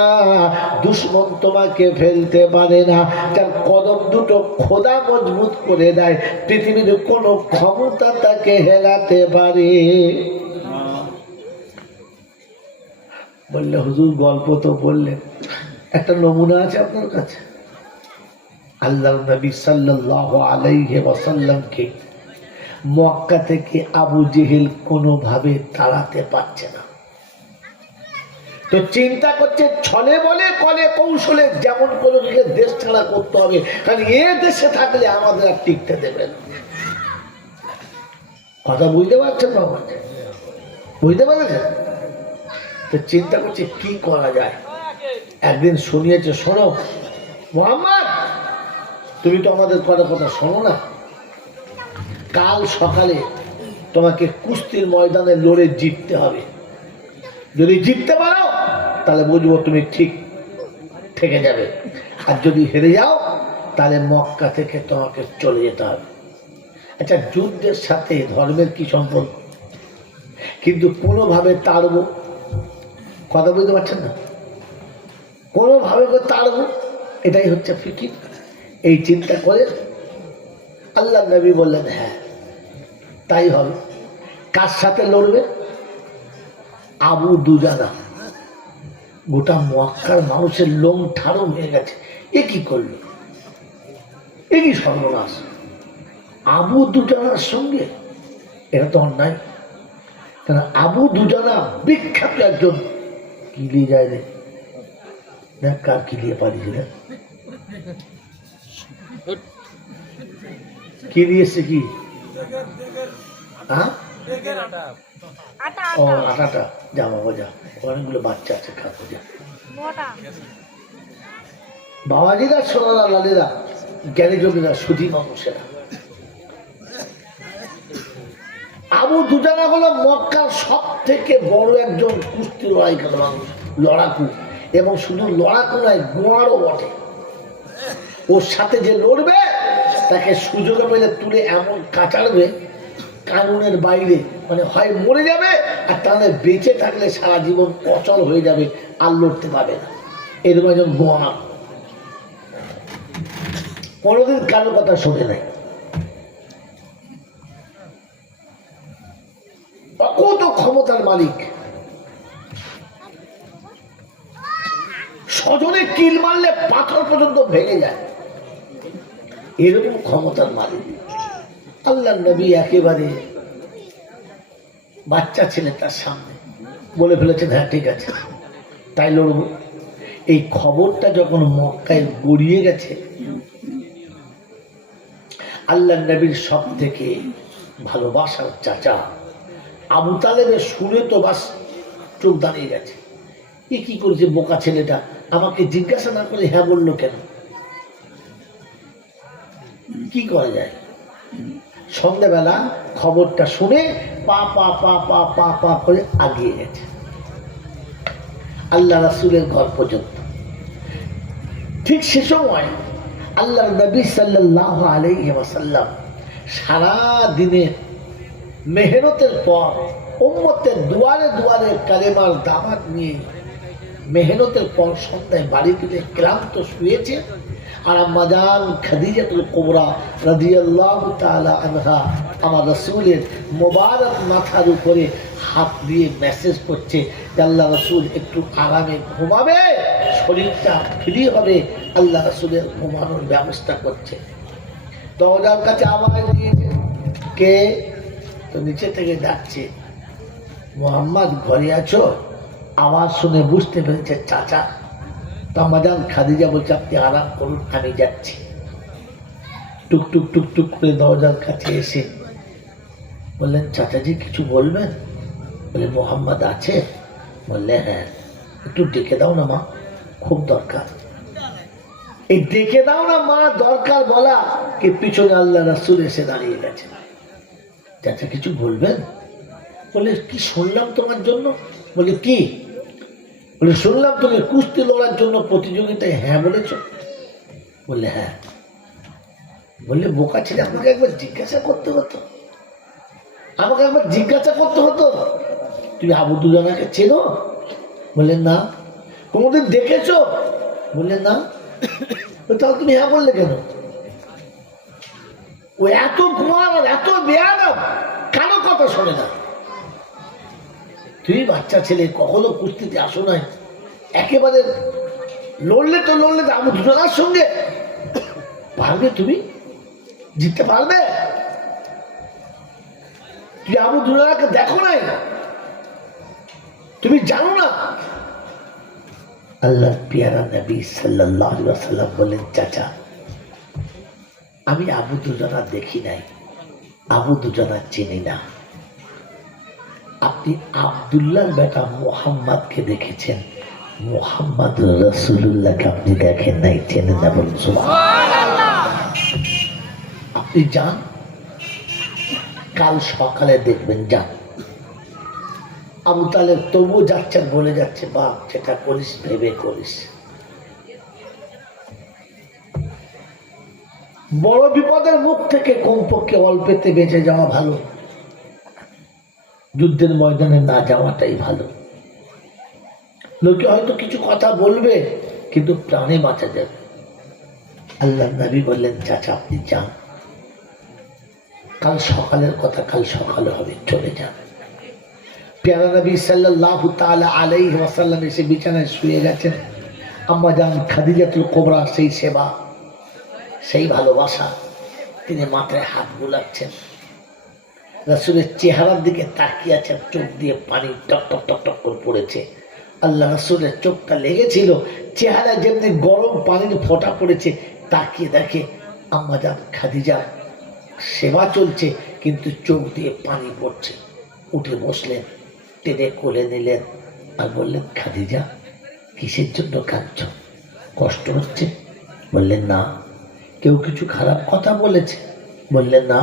দুশমন তোমাকে ফেলতে পারে না। যার কদম দুটো খোদা মজবুত করে দেয়, পৃথিবীর কোনো ক্ষমতা তাকে হেলাতে পারে? বললে হুজুর গল্প তো বললেন, একটা নমুনা আছে আপনার কাছে? আল্লাহর নবী সাল্লাল্লাহু আলাইহি ওয়াসাল্লামকে মক্কা থেকে আবু জেহেল কোনোভাবে তাড়াতে পারছে না, তো চিন্তা করছে ছলে বলে কলে কৌশলে যেমন করে দেশ ছাড়া করতে হবে, কারণ এ দেশে থাকলে আমাদের আর টিকতে দেবে না। কথা বুঝতে পারছেন বাবা? বুঝতে পারছেন? তো চিন্তা করছে কি করা যায়। একদিন শুনিয়েছে, শোনো মুহাম্মদ, তুমি তো আমাদের কথা শোনো না, কাল সকালে তোমাকে কুস্তির ময়দানে লড়ে জিততে হবে, যদি জিততে পারো তাহলে বুঝবো তুমি ঠিক থেকে যাবে, আর যদি হেরে যাও তাহলে মক্কা থেকে তোমাকে চলে যেতে হবে। আচ্ছা, যুদ্ধের সাথে ধর্মের কি সম্পর্ক? কিন্তু কোনোভাবে তাড়বো, কথা বুঝতে পারছেন না, কোনোভাবে তাড়বো, এটাই হচ্ছে ফিকির। এই চিন্তা করে আল্লাহ নবী বললেন, হ্যাঁ তাই হবে। কার সাথে লড়বে? আবু দুজানা। গোটা মক্কার মানুষের লোম ঠাড়ো হয়ে গেছে, এ কি করলো, এ কি সর্বনাশ, আবু দুজানার সঙ্গে? এটা তো অন্যায়। কেন? আবু দুজানা বিখ্যাত একজন কিলিয়ে যায় রে, দেখ কার কিলিয়ে পালিয়েছিলেন, কিলিয়েছে কি? হ্যাঁ ও আটাটা, যা বাবা যা, অনেকগুলো বাচ্চা আছে, খাবো যা। বাবাজিরা, সোনারা, লালেরা, জ্ঞানী যোগীরা, সুধী মানুষেরা, আবু দুজানা হলো মক্কার সব থেকে বড় একজন কুস্তি লড়াইকার মানুষ, লড়াকু, এবং শুধু লড়াকু নয়, গোয়ারও বটে। ওর সাথে যে লড়বে তাকে সুযোগে পেলে তুলে এমন কাটাড়বে কানুনের বাইরে, মানে হয় মরে যাবে, আর তাহলে বেঁচে থাকলে সারা জীবন অচল হয়ে যাবে, আর লড়তে পারবে না। এরকম একজন গোয়ার, কোনোদিন কারোর কথা শোনে নাই, কত ক্ষমতার মালিক, স্বজনে কিল মারলে পাথর পর্যন্ত ভেঙে যায়, এরকম ক্ষমতার মালিক। আল্লাহ নবী একেবারে বাচ্চা ছেলে তার সামনে বলে ফেলেছেন, হ্যাঁ ঠিক আছে তাই লড়ব। এই খবরটা যখন মক্কায় গড়িয়ে গেছে, আল্লাহ নবীর সব থেকে ভালোবাসার চাচা আবু তালেবের শুনে তো বাস চোখ দাঁড়িয়ে গেছে। এ কি করেছে বোকা ছেলেটা, আমাকে জিজ্ঞাসা না করে হ্যাঁ বললো কেন? কি করা যায়? সন্ধ্যাবেলা খবরটা শুনে পা পা পা পা পা পা করে আগিয়ে গেছে আল্লাহ রাসূলের ঘর পর্যন্ত। ঠিক সে সময় আল্লাহ নবী সাল্লাল্লাহু আলাইহি ওয়াসাল্লাম সারা দিনের মেহনতের পর উম্মতের দুয়ারে দুয়ারে কালেমার দাওয়াত নিয়ে মেহনতের পর সন্ধ্যায় বাড়ি ফিরে ক্লান্ত শুয়েছে। আর আম্মা জান খাদিজাতুল কুবরা রাদিয়াল্লাহু তাআলা আনহা আমার রাসূলের মোবারক মাথার উপরে হাত দিয়ে মেসেজ করছে যে আল্লাহ রাসূল একটু আরামে ঘুমাবে, শরীরটা ফ্রি হবে। আল্লাহ রাসূলের ঘুমানোর ব্যবস্থা করছে। দরজার কাছে আওয়াজ দিয়েছে, কে? তো নিচে থেকে ডাকছে, মুহাম্মদ ঘরে আছো? আওয়াজ শুনে বুঝতে পেরেছে চাচা। তো আমাদের খাদিজা বলছে, আপনি আরাম করুন, আমি যাচ্ছি। টুকটুক টুকটুক করে দরজার কাছে এসে বললেন, চাচাজি কিছু বলবেন? বলে, মুহাম্মদ আছে? বললে, হ্যাঁ। একটু ডেকে দাও না মা, খুব দরকার। এই ডেকে দাও না মা দরকার বলা কি পিছনে আল্লাহ রাসূল এসে দাঁড়িয়ে গেছে। চাচা কিছু বলবেন? বলে, কি শুনলাম তোমার জন্য? বলে, কি? বলে, শুনলাম তুমি কুস্তি লড়ার জন্য প্রতিযোগিতায় হ্যাঁ বলেছ। বললে, হ্যাঁ। বললে, বোকা ছেলে, আমাকে একবার জিজ্ঞাসা করতে হতো, আমাকে একবার জিজ্ঞাসা করতে হতো তুমি আবু দুজানাকে চেনো? বললেন, না। কোনোদিন দেখেছো? বললেন, না। তাহলে তুমি হ্যাঁ বললে কেন? ও এত কুমার আর এত বেয়াদব, কারো কথা শোনে না। তুমি বাচ্চা ছেলে, কখনো কুস্তিতে আসো নাই, একেবারে লড়লে তো লড়লে আবু দুজানার সঙ্গে পারবে? তুমি জিততে পারবে? তুমি আবু দুজানাকে দেখো নাই, তুমি জানো না? আল্লাহ পিয়ারা নবী সাল্লাল্লাহু আলাইহি ওয়াসাল্লাম বলেন, চাচা আমি আবু দুজানা দেখি নাই, আবু দুজানা চিনি না। আপনি আব্দুল্লাহর বেটা মুহাম্মদকে দেখেছেন, মুহাম্মদ রাসূলুল্লাহকে আপনি দেখেন নাই, চেনেন না। বলুন সুবহানাল্লাহ। আপনি যান, কাল সকালে দেখবেন, যান। আবু তালেব তবু যাচ্ছেন, বলে যাচ্ছে, বাপ যেটা করিস ভেবে করিস। বড় বিপদের মুখ থেকে কমপক্ষে অল্পেতে বেঁচে যাওয়া ভালো, যুদ্ধের ময়দানে না যাওয়াটাই ভালো। লোকে হয়তো কিছু কথা বলবে, কিন্তু প্রাণে বাঁচা যাবে। আল্লাহ নবী বললেন, চাচা আপনি যান, কাল সকালের কথা কাল সকালে হবে, চলে যান। প্যারা নবী সাল্লাল্লাহু তাআলা আলাইহি ওয়াসাল্লাম এসে বিছানায় শুয়ে গেছেন। আম্মা জান খাদিজাতুল কুবরা সেই সেবা, সেই ভালোবাসা, তিনি মাথায় হাত বুলাচ্ছেন, রাসূলের চেহারার দিকে তাকিয়ে আছেন, চোখ দিয়ে পানি টক টক টক টক করে পড়েছে। আল্লাহ রাসূলের চোখটা লেগেছিল, চেহারা যেমনি গরম পানির ফোঁটা পড়েছে। তাকিয়ে দেখে আম্মা জান খাদিজা সেবা চলছে, কিন্তু চোখ দিয়ে পানি পড়ছে। উঠে বসলেন, টেনে কোলে নিলেন আর বললেন, খাদিজা কিসের জন্য কাঁদছ? কষ্ট হচ্ছে? বললেন, না। কেউ কিছু খারাপ কথা বলেছে? বললেন, না।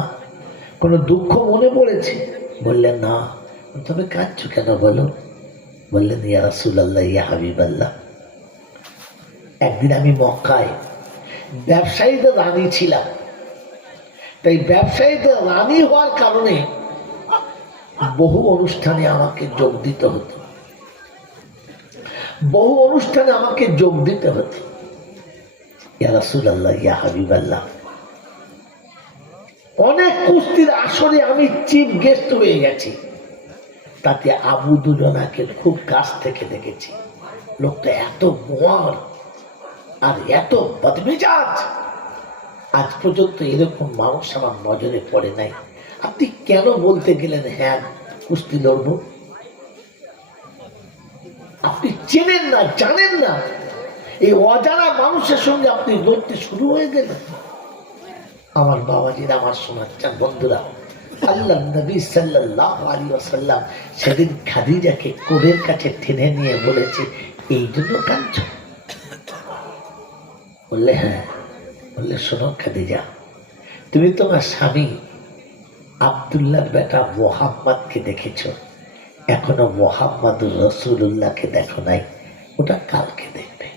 কোনো দুঃখ মনে পড়েছে? বললেন, না। তবে কাঁদছ কেন বলো? বললেন, ইয়া রাসূলুল্লাহ, ইয়া হাবিবাল্লাহ, একদিন আমি মক্কায় ব্যবসায়ীদের রানী ছিলাম। তাই ব্যবসায়ীদের রানী হওয়ার কারণে বহু অনুষ্ঠানে আমাকে যোগ দিতে হতো, বহু অনুষ্ঠানে আমাকে যোগ দিতে হতো। ইয়া রাসূলুল্লাহ, ইয়া হাবিবাল্লাহ, অনেক কুস্তির আসরে আমি চিফ গেস্ট হয়ে গেছি। তাতে আবু দুজানাকে খুব কাছ থেকে দেখেছি। লোকটা এত গোয়ার আর এত বদমেজাজ, আজ পর্যন্ত এরকম মানুষ আমার নজরে পড়ে নাই। আপনি কেন বলতে গেলেন হ্যাঁ কুস্তি লড়বো? আপনি চেনেন না, জানেন না, এই অজানা মানুষের সঙ্গে আপনি লড়তে শুরু হয়ে গেলেন। আমার বাবাজিরা, আমার সোনার চাঁদ বন্ধুরা, আল্লাহ নবী সাল্লাল্লাহু আলাইহি ওয়াসাল্লাম সেদিন খাদিজাকে কোলের কাছে টেনে নিয়ে বলেছে, এই জন্য কাঁদছো? বললে হ্যাঁ। বললে শোনো খাদিজা, তুমি তোমার স্বামী আব্দুল্লাহর বেটা মুহাম্মদকে দেখেছ, এখনো মুহাম্মদুর রাসূলুল্লাহকে দেখো নাই। ওটা কালকে দেখবে,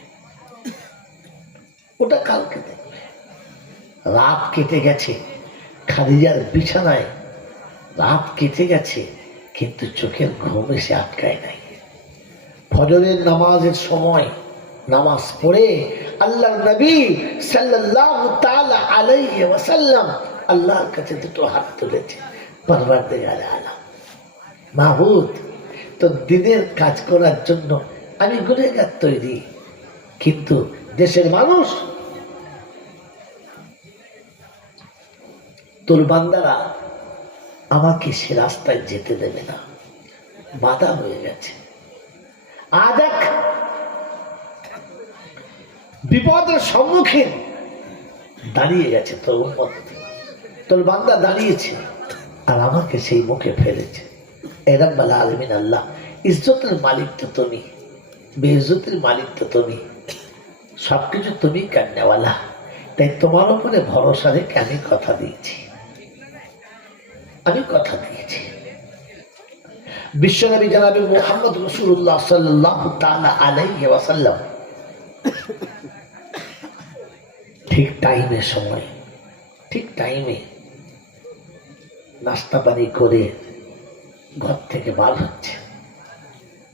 ওটা কালকে দেখবে। রাত কেটে গেছে, খাদিজার বিছানায় রাত কেটে গেছে, কিন্তু চোখের ঘুম এসে আটকায় নাই। ফজরের নামাজের সময় নামাজ পড়ে আল্লাহর নবী সাল্লাল্লাহু তাআলা আলাইহি ওয়াসাল্লাম আল্লাহর কাছে দুটো হাত তুলেছে, পরওয়ারদিগারে আলম, মাবুদ, তো দিনের কাজ করার জন্য আমি গুনাহগার তৈরি, কিন্তু দেশের মানুষ, তোর বান্দারা আমাকে সে রাস্তায় যেতে দেবে না, বাধা হয়ে গেছে। আজ এক বিপদের সম্মুখীন দাঁড়িয়ে গেছে তোর উম্মত, তোর বান্দা দাঁড়িয়েছে, আর আমাকে সেই মুখে ফেলেছে। এ রাব্বুল আলামিন আল্লাহ, ইজ্জতের মালিক তো তুমি, বেইজ্জতের মালিক তো তুমি, সবকিছু তুমি কান্নাওয়ালা। তাই তোমার উপরে ভরসা রেখে আমি কথা দিয়েছি, আমি কথা দিয়েছি। বিশ্বনবী জনাবে মুহাম্মদ রাসূলুল্লাহ সাল্লাল্লাহু তাআলা আলাইহি ওয়াসাল্লাম ঠিক টাইমের সময়, ঠিক টাইমে নাস্তা পানি করে ঘর থেকে বার হচ্ছে।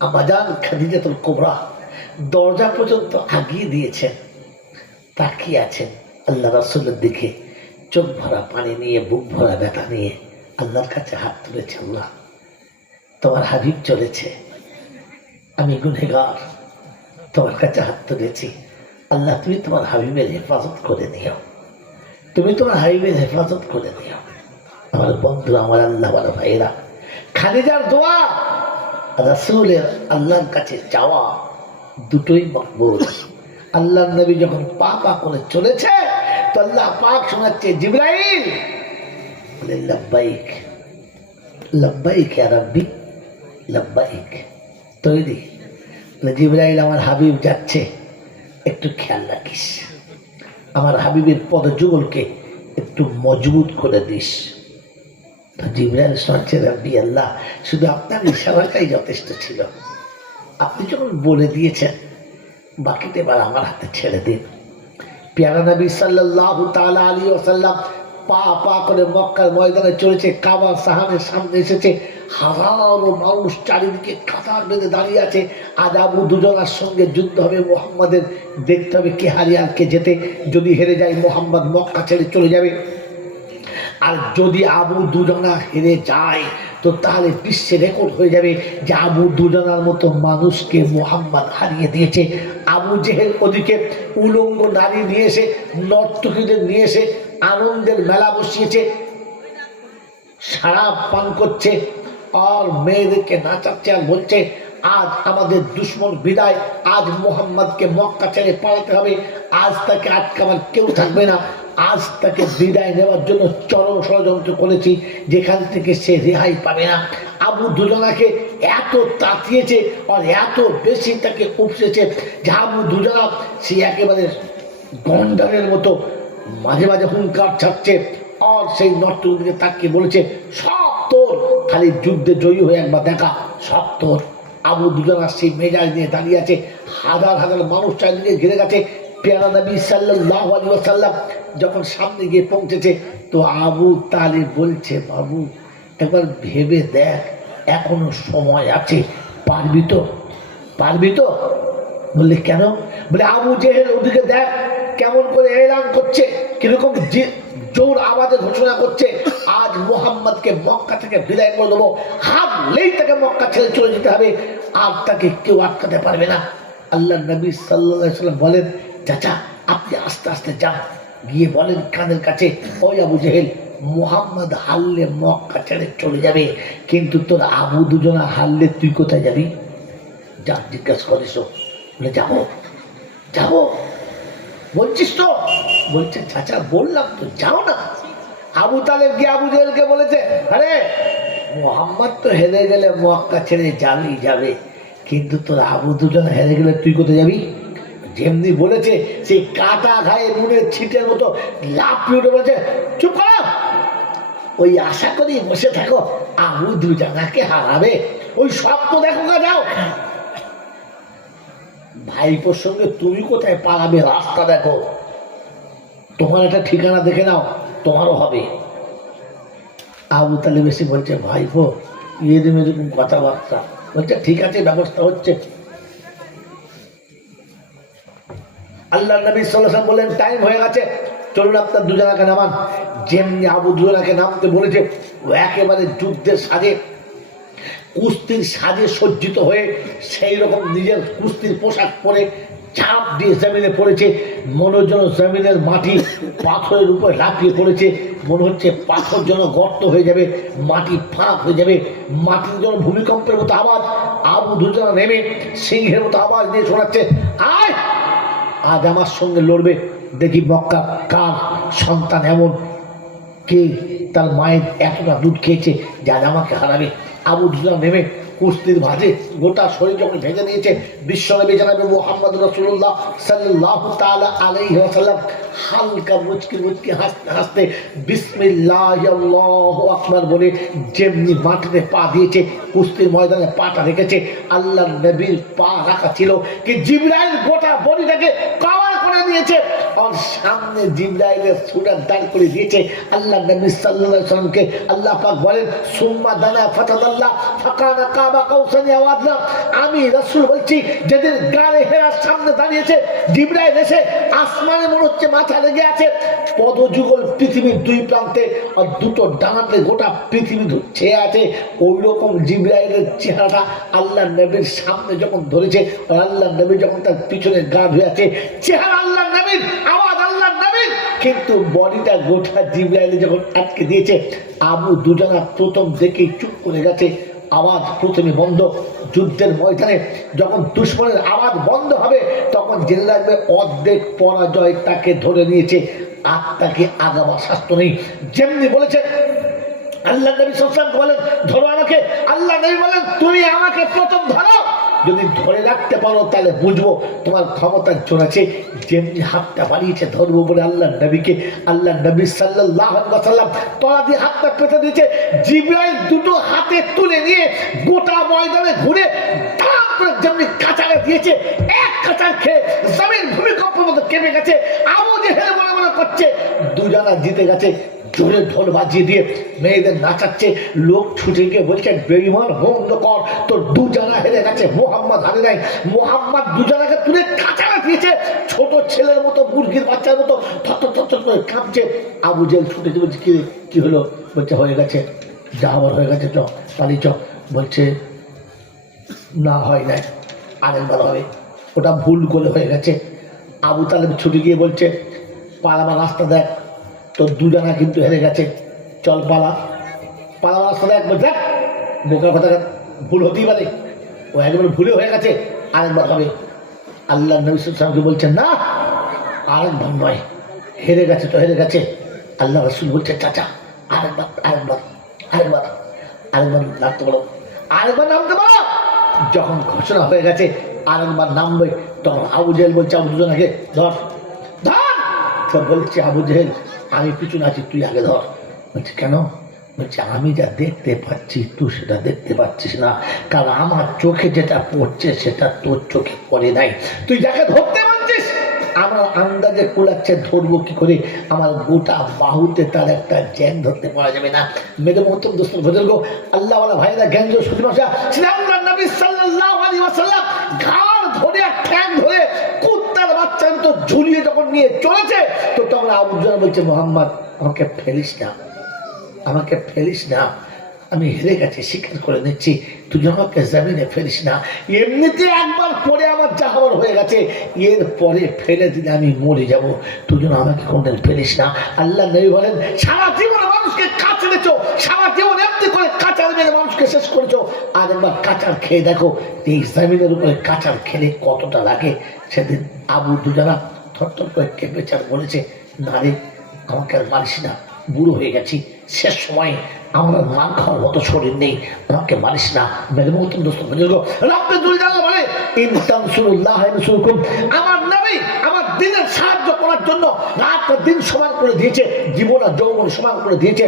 আম্মাজান খাদিজাতুল কুবরা দরজা পর্যন্ত আগিয়ে দিয়েছেন, তাকিয়ে আছেন আল্লাহ রাসূলের দিকে, চোখ ভরা পানি নিয়ে, বুক ভরা ব্যথা নিয়ে আল্লাহর কাছে হাত তুলেছে। আল্লাহ, তোমার হাবিব চলেছে, আমি গুনেহগার, তোমার কাছে হাত তুলেছি। আল্লাহ, তুমি তোমার হাবিবের হেফাজত করে নিও, তুমি তোমার হাবিবের হেফাজত করে নিও। আমার বন্ধু, আমার আল্লাহ বড় ভাইরা, খাদিজার দোয়া, রাসূলের আল্লাহর কাছে চাওয়া, দুটোই মকবুল। আল্লাহর নবী যখন পা পা করে চলেছে, তো আল্লাহ পাক শোনাচ্ছে, জিবরাইল বলে, লব্বাইক লব্বাইক ইয়া রাব্বি লব্বাইক। তৈরি? জিবরাইল, আমার হাবিব যাচ্ছে, একটু খেয়াল রাখিস, আমার হাবিবের পদযুগলকে একটু মজবুত করে দিস। জিবরাইল শুনছে, রাব্বি আল্লাহ, শুধু আপনার ইশারাটাই যথেষ্ট ছিল, আপনি যখন বলে দিয়েছেন, বাকিটা এবার আমার হাতে ছেড়ে দিন। পেয়ারা নবী সাল্লাল্লাহু তাআলা আলাইহি ওয়াসাল্লাম পা পা করে মক্কার ময়দানে চলেছে, কাবা সাহানের সামনে এসেছে, হাজারো মানুষ চারিদিকে কাতার বেঁধে দাঁড়িয়ে আছে। আজ আবু দুজনার সঙ্গে যুদ্ধ হবে মুহাম্মাদের, দেখতে হবে কে হারি আর কে জেতে। যদি হেরে যায় মুহাম্মদ মক্কা ছেড়ে চলে যাবে, আর যদি আবু দুজনা হেরে যায় তো তাহলে বিশ্বে রেকর্ড হয়ে যাবে যে আবু দুজনার মতো মানুষকে মুহাম্মদ হারিয়ে দিয়েছে। আবু জেহেল ওদিকে উলঙ্গ নারী নিয়ে এসে, নর্তকীদের নিয়ে এসে আনন্দের মেলা বসিয়েছে, শরাব পান করছে আর মেয়েদেরকে নাচাচ্ছে, আর বলছে আজ আমাদের দুশ্মন বিদায়, আজ মুহাম্মদকে মক্কা ছেড়ে পালাতে হবে, আজ তাকে আটকাবার কেউ থাকবে না, আজ তাকে বিদায় নেওয়ার জন্য চরম ষড়যন্ত্র করেছি, যেখান থেকে সে রেহাই পাবে না। আবু দুজনাকে এত তাতিয়েছে আর এত বেশি তাকে উপসেছে যে আবু দুজনা সে একেবারে গন্ডারের মতো মাঝে মাঝে হুঙ্কার ছাড়ছে, আর সেই নর্তকীর দিকে তাকিয়ে বলেছে, সব তোর, খালি যুদ্ধে জয়ী হয়ে একবার দেখা, সব তোর। আবু দুজনা সেই মেজাজ নিয়ে দাঁড়িয়ে আছে, হাজার হাজার মানুষ চারিদিকে ঘিরে গেছে। পেয়ারা নবী সাল্লাল্লাহু আলাইহি ওয়াসাল্লাম যখন সামনে গিয়ে পৌঁছেছে, তো আবু তালিব বলছে, বাবু একবার ভেবে দেখ, এখনো সময় আছে, পারবি তো, পারবি তো? বললে কেন? বলে আবু জেহেল ওদিকে দেখ কেমন করে এলান করছে, কিরকম জোর আওয়াজে ঘোষণা করছে, আজ মুহাম্মদকে মক্কা থেকে বিদায় করে দেবো, হারলেই তাকে মক্কা ছেড়ে চলে যেতে হবে, আর তাকে কেউ আটকাতে পারবে না। আল্লাহ নবী সাল্লাল্লাহু আলাইহি ওয়াসাল্লাম বলেন, চাচা আপনি আস্তে আস্তে যান, গিয়ে বলেন কানের কাছে, ওই আবু জেহেল, মুহাম্মদ হারলে মক্কা ছেড়ে চলে যাবে, কিন্তু তোর আবু দুজনা হারলে তুই কোথায় যাবি? যা জিজ্ঞাসা করিস। বলে যাবো যাবো বলছিস তো? বলছে চাচা বললাম তো যাও না। আবু তালেব গিয়ে আবু জেহেলকে বলেছে, আরে মুহাম্মদ তো হেরে গেলে মক্কা ছেড়ে যাবি যাবে, কিন্তু তোর আবু দুজন হেরে গেলে তুই কোথায় যাবি? যেমনি বলেছে সেই কাটা ঘায়ে নুনের ছিটের মতো লাফিয়ে উঠে বলেছে, চুপ করো, ওই আশা করি বসে থাকো আবু দুজনাকে হারাবে, ওই স্বপ্ন দেখো না, যাও। ভাইপোর সঙ্গে তুমি কোথায় পালাবে রাস্তা দেখো, তোমার একটা ঠিকানা দেখে নাও, তোমারও হবে। আবু তালেব এসে বলছে, ভাইপো এরকম এরকম কথাবার্তা। বলছে ঠিক আছে, ব্যবস্থা হচ্ছে। আল্লাহ নবী সাল্লাল্লাহু আলাইহি ওয়াসাল্লাম বললেন, টাইম হয়ে গেছে, চলুন আপনার দুজনাকে নামান। যেমনি আবু দুজনাকে নামতে বলেছে, ও একেবারে যুদ্ধের সাজে, কুস্তির সাজে সজ্জিত হয়ে সেই রকম নিজের কুস্তির পোশাক পরে চাপ দিয়ে জমিনে পড়েছে। মনে যেন জমিনের মাটি পাথরের উপর লাফিয়ে পড়েছে, মনে হচ্ছে পাথর যেন গর্ত হয়ে যাবে, মাটি ফাঁক হয়ে যাবে, মাটির যেন ভূমিকম্পের মতো আওয়াজ। আবু দুজনা নেমে সিংহের মতো আওয়াজ দিয়ে শোনাচ্ছে, আয় আজ আমার সঙ্গে লড়বে, দেখি মক্কা কার সন্তান এমন, কে তার মায়ের এতটা দুধ খেয়েছে যে আজ আমাকে হারাবে। আবু দুজনা নেমে কুস্তির ভাজে গোটা শরীর যখন ভেঙে নিয়েছে, বিশ্বনবী জনাবে মুহাম্মদ রাসূলুল্লাহ সাল্লাল্লাহু তাআলা আলাইহি ওয়াসাল্লাম হালকা মুচকি মুচকি হাসতে হাসতে বিসমিল্লাহ আল্লাহু আকবার বলে যেমনি মাটিতে পা দিয়েছে, কুস্তির ময়দানে পাটা রেখেছে, আল্লাহর নবীর পা রাখা ছিল কি জিবরাইল গোটা বডিটাকে কভার করে দিয়েছে, আর সামনে জিবরাইলের সুরাত দাঁড় করে দিয়েছে। আল্লাহ নবী সাল্লাল্লাহু আলাইহি ওয়াসাল্লামকে আল্লাহ পাক বলেন, সুম্মা দানা ফাতাদাল্লাহ ফাকানা কাবা কাউসানি আও আদনা। আমি রাসূল বলছি, যেদিন গায়ে হেরার সামনে দাঁড়িয়েছে জিবরাইল এসে আসমানে মনে হচ্ছে মাথা লেগে আছে, পদযুগল পৃথিবীর দুই প্রান্তে আর দুটো ডানাতে গোটা পৃথিবী ছেয়ে আছে, ওই রকম জিবরাইলের চেহারাটা আল্লাহ নবীর সামনে যখন ধরেছে, আর আল্লাহ নবী যখন তার পিছনে গা ধুয়ে আছে, চেহারা আল্লাহ নবীর, আওয়াজ আল্লাহ নবীর, কিন্তু বডিটা গোটা জিবরাইলে যখন আটকে দিয়েছে, আবু দুজনা প্রথম দেখেই চুপ করে গেছে, আওয়াজ প্রথমে বন্ধ। যুদ্ধের ময়দানে যখন দুশ্মনের আওয়াজ বন্ধ হবে, তখন জেনে রাখবে অর্ধেক পরাজয় তাকে ধরে নিয়েছে, আর তাকে আগাবার শাস্ত্র নেই। যেমনি বলেছেন আল্লাহ নবী সাল্লাল্লাহু আলাইহি ওয়াসাল্লাম বলেন, ধরো আমাকে। আল্লাহ নবী বলেন, তুমি আমাকে প্রথম ধরো, যদি ধরে রাখতে পারো তাহলে বুঝবো তোমার ক্ষমতার জোর আছে। যেমনি হাতটা বাড়িয়েছে ধরবো বলে আল্লাহ নবীকে, আল্লাহ নবী সাল্লাল্লাহু আলাইহি ওয়াসাল্লাম তলা দিয়ে হাতটা পেতে দিয়েছে, জিবরাইল দুটো হাতে তুলে নিয়ে গোটা ময়দানে ঘুরে যেমনি কাঁচারে দিয়েছে, এক কাঁচার খেয়ে জমিন ভূমিকম্পের মতো কেঁপে গেছে। আবু জেহেল মনে মনে করছে দুজনা জিতে গেছে, জোরে ঢোল বাজিয়ে দিয়ে মেয়েদের নাচাচ্ছে। লোক ছুটে গিয়ে বলছে, বেঈমান বন্ধ কর, তোর দুজনা হেরে গেছে, মুহাম্মদ হারে নাই। মুহাম্মদ দুজনাকে তুলে কাঁচারা দিয়েছে, ছোট ছেলের মতো, মুরগির বাচ্চার মতো থর থর করে কাঁপছে। আবু জেহেল ছুটে গিয়ে বলছে, কি হলো? বলছে হয়ে গেছে, যা আবার হয়ে গেছে, চ পালিয়ে চ। বলছে না হয় নাই, আরেকবার হবে, ওটা ভুল করে হয়ে গেছে। আবু তালেব ছুটে গিয়ে বলছে, পালাবার রাস্তা দেখ, তোর দুজনা কিন্তু হেরে গেছে, চল পালা, পালাবার রাস্তা দেখ। দেখ বোকার কথা, ভুল হতেই পারে, ও একবার ভুলে হয়ে গেছে, আরেকবার হবে। আল্লাহ নবী সাল্লাল্লাহু আলাইহি ওয়াসাল্লাম বলছেন, না আরেকবার নয়, হেরে গেছে তো হেরে গেছে। আল্লাহ রাসূল বলছে, চাচা আরেকবার আরেকবার আরেকবার আরেকবার নামতে পারো, আরেকবার নামতে পারো। যখন ঘোষণা হয়ে গেছে আরেকবার নামবে, তখন আবু জেহেল বলছে, আবু দুজনাকে ধর ধর। তো বলছে আবু জেহেল, আমি পিছনে আছি, তুই আগে ধর। বলছে কেন? বলছে আমি যা দেখতে পাচ্ছি তুই সেটা দেখতে পাচ্ছিস না, কারণ আমার চোখে যেটা পড়ছে সেটা তোর চোখে পড়ে নাই। তুই যাকে ধরতে পারছিস আমার আন্দাজে কুলাচ্ছে, ধরবো কি করে? আমার গোটা বাহুতে তার একটা জ্যাং ধরতে পারা যাবে না। মেরে মহতম দোস্ত বুজুর্গ, আল্লাহওয়ালা ভাইরা, জ্ঞান সুদী ভাষা, আল্লাহ নবী সাল্লাল্লাহু আলাইহি ওয়াসাল্লাম ঘাড় ধরে ঠ্যাং ধরে কুত্তার বাচ্চার মতো ঝুলিয়ে যখন নিয়ে চলেছে, তো তখন আবু জেহেল বলছে, মুহাম্মদ আমাকে ফেলিস না, আমাকে ফেলিস না। আমি হেরে গেছি, স্বীকার করে নিচ্ছি, তুই আমাকে জমিনে ফেলিস না। এমনিতে একবার পরে আমার যা হওয়ার হয়ে গেছে, এর পরে ফেলে দিলে আমি মরে যাব, তুই যেন আমাকে কোনদিন ফেলিস না। আল্লাহ নবী বলেন, সারা জীবনে মানুষকে কাছে রেখেছো, সারা জীবন এমনি করে কাঁচার মেরে মানুষকে শেষ করেছো, আর একবার কাঁচার খেয়ে দেখো এই জমিনের উপরে কাঁচার খেলে কতটা লাগে। সেদিন আবু দুজানা থরথর করে কেঁপে চার বলেছে, না রে, আমাকে আর মারিস না, বুড়ো হয়ে গেছি, শেষ সময় আমার আর মার খাওয়ার মতো শরীর নেই, আমাকে মারিস না। মেরে মতন দোস্ত বুঝল বলে, আমার নবী আমার দিনের সাহায্য করার জন্য রাত দিন সমান করে দিয়েছে, জীবন আর যৌবন সমান করে দিয়েছে।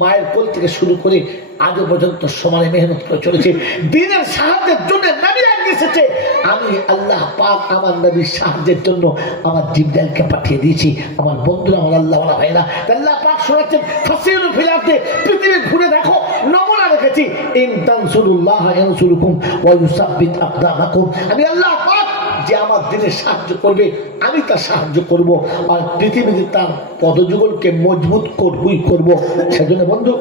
মায়ের কোল থেকে শুরু করে আজও পর্যন্ত সমানে মেহনত করে চলেছে দিনের সাহায্যের জন্য। নবী আগে এসেছে, আমি আল্লাহ পাক আমার নবীর সাহায্যের জন্য আমার জিবরাইলকে পাঠিয়ে দিয়েছি। আমার বন্ধুরা, আমার আল্লাহ ওয়ালা ভাইরা, আল্লাহ পাক শোনাচ্ছেন, ফাসিরু ফিল আরদি, পৃথিবী ঘুরে দেখো, নমুনা রেখেছি। ইন তানসুরুল্লাহ ইয়ানসুরুকুম ওয়া ইউসাব্বিত আকদামাকুম। আমি আল্লাহ পাক যে আমার দিনের সাহায্য করবে, আমি তার সাহায্য করব, আর পৃথিবীতে তার পদযুগলকে মজবুত করবই করব। সেজন্য বন্ধু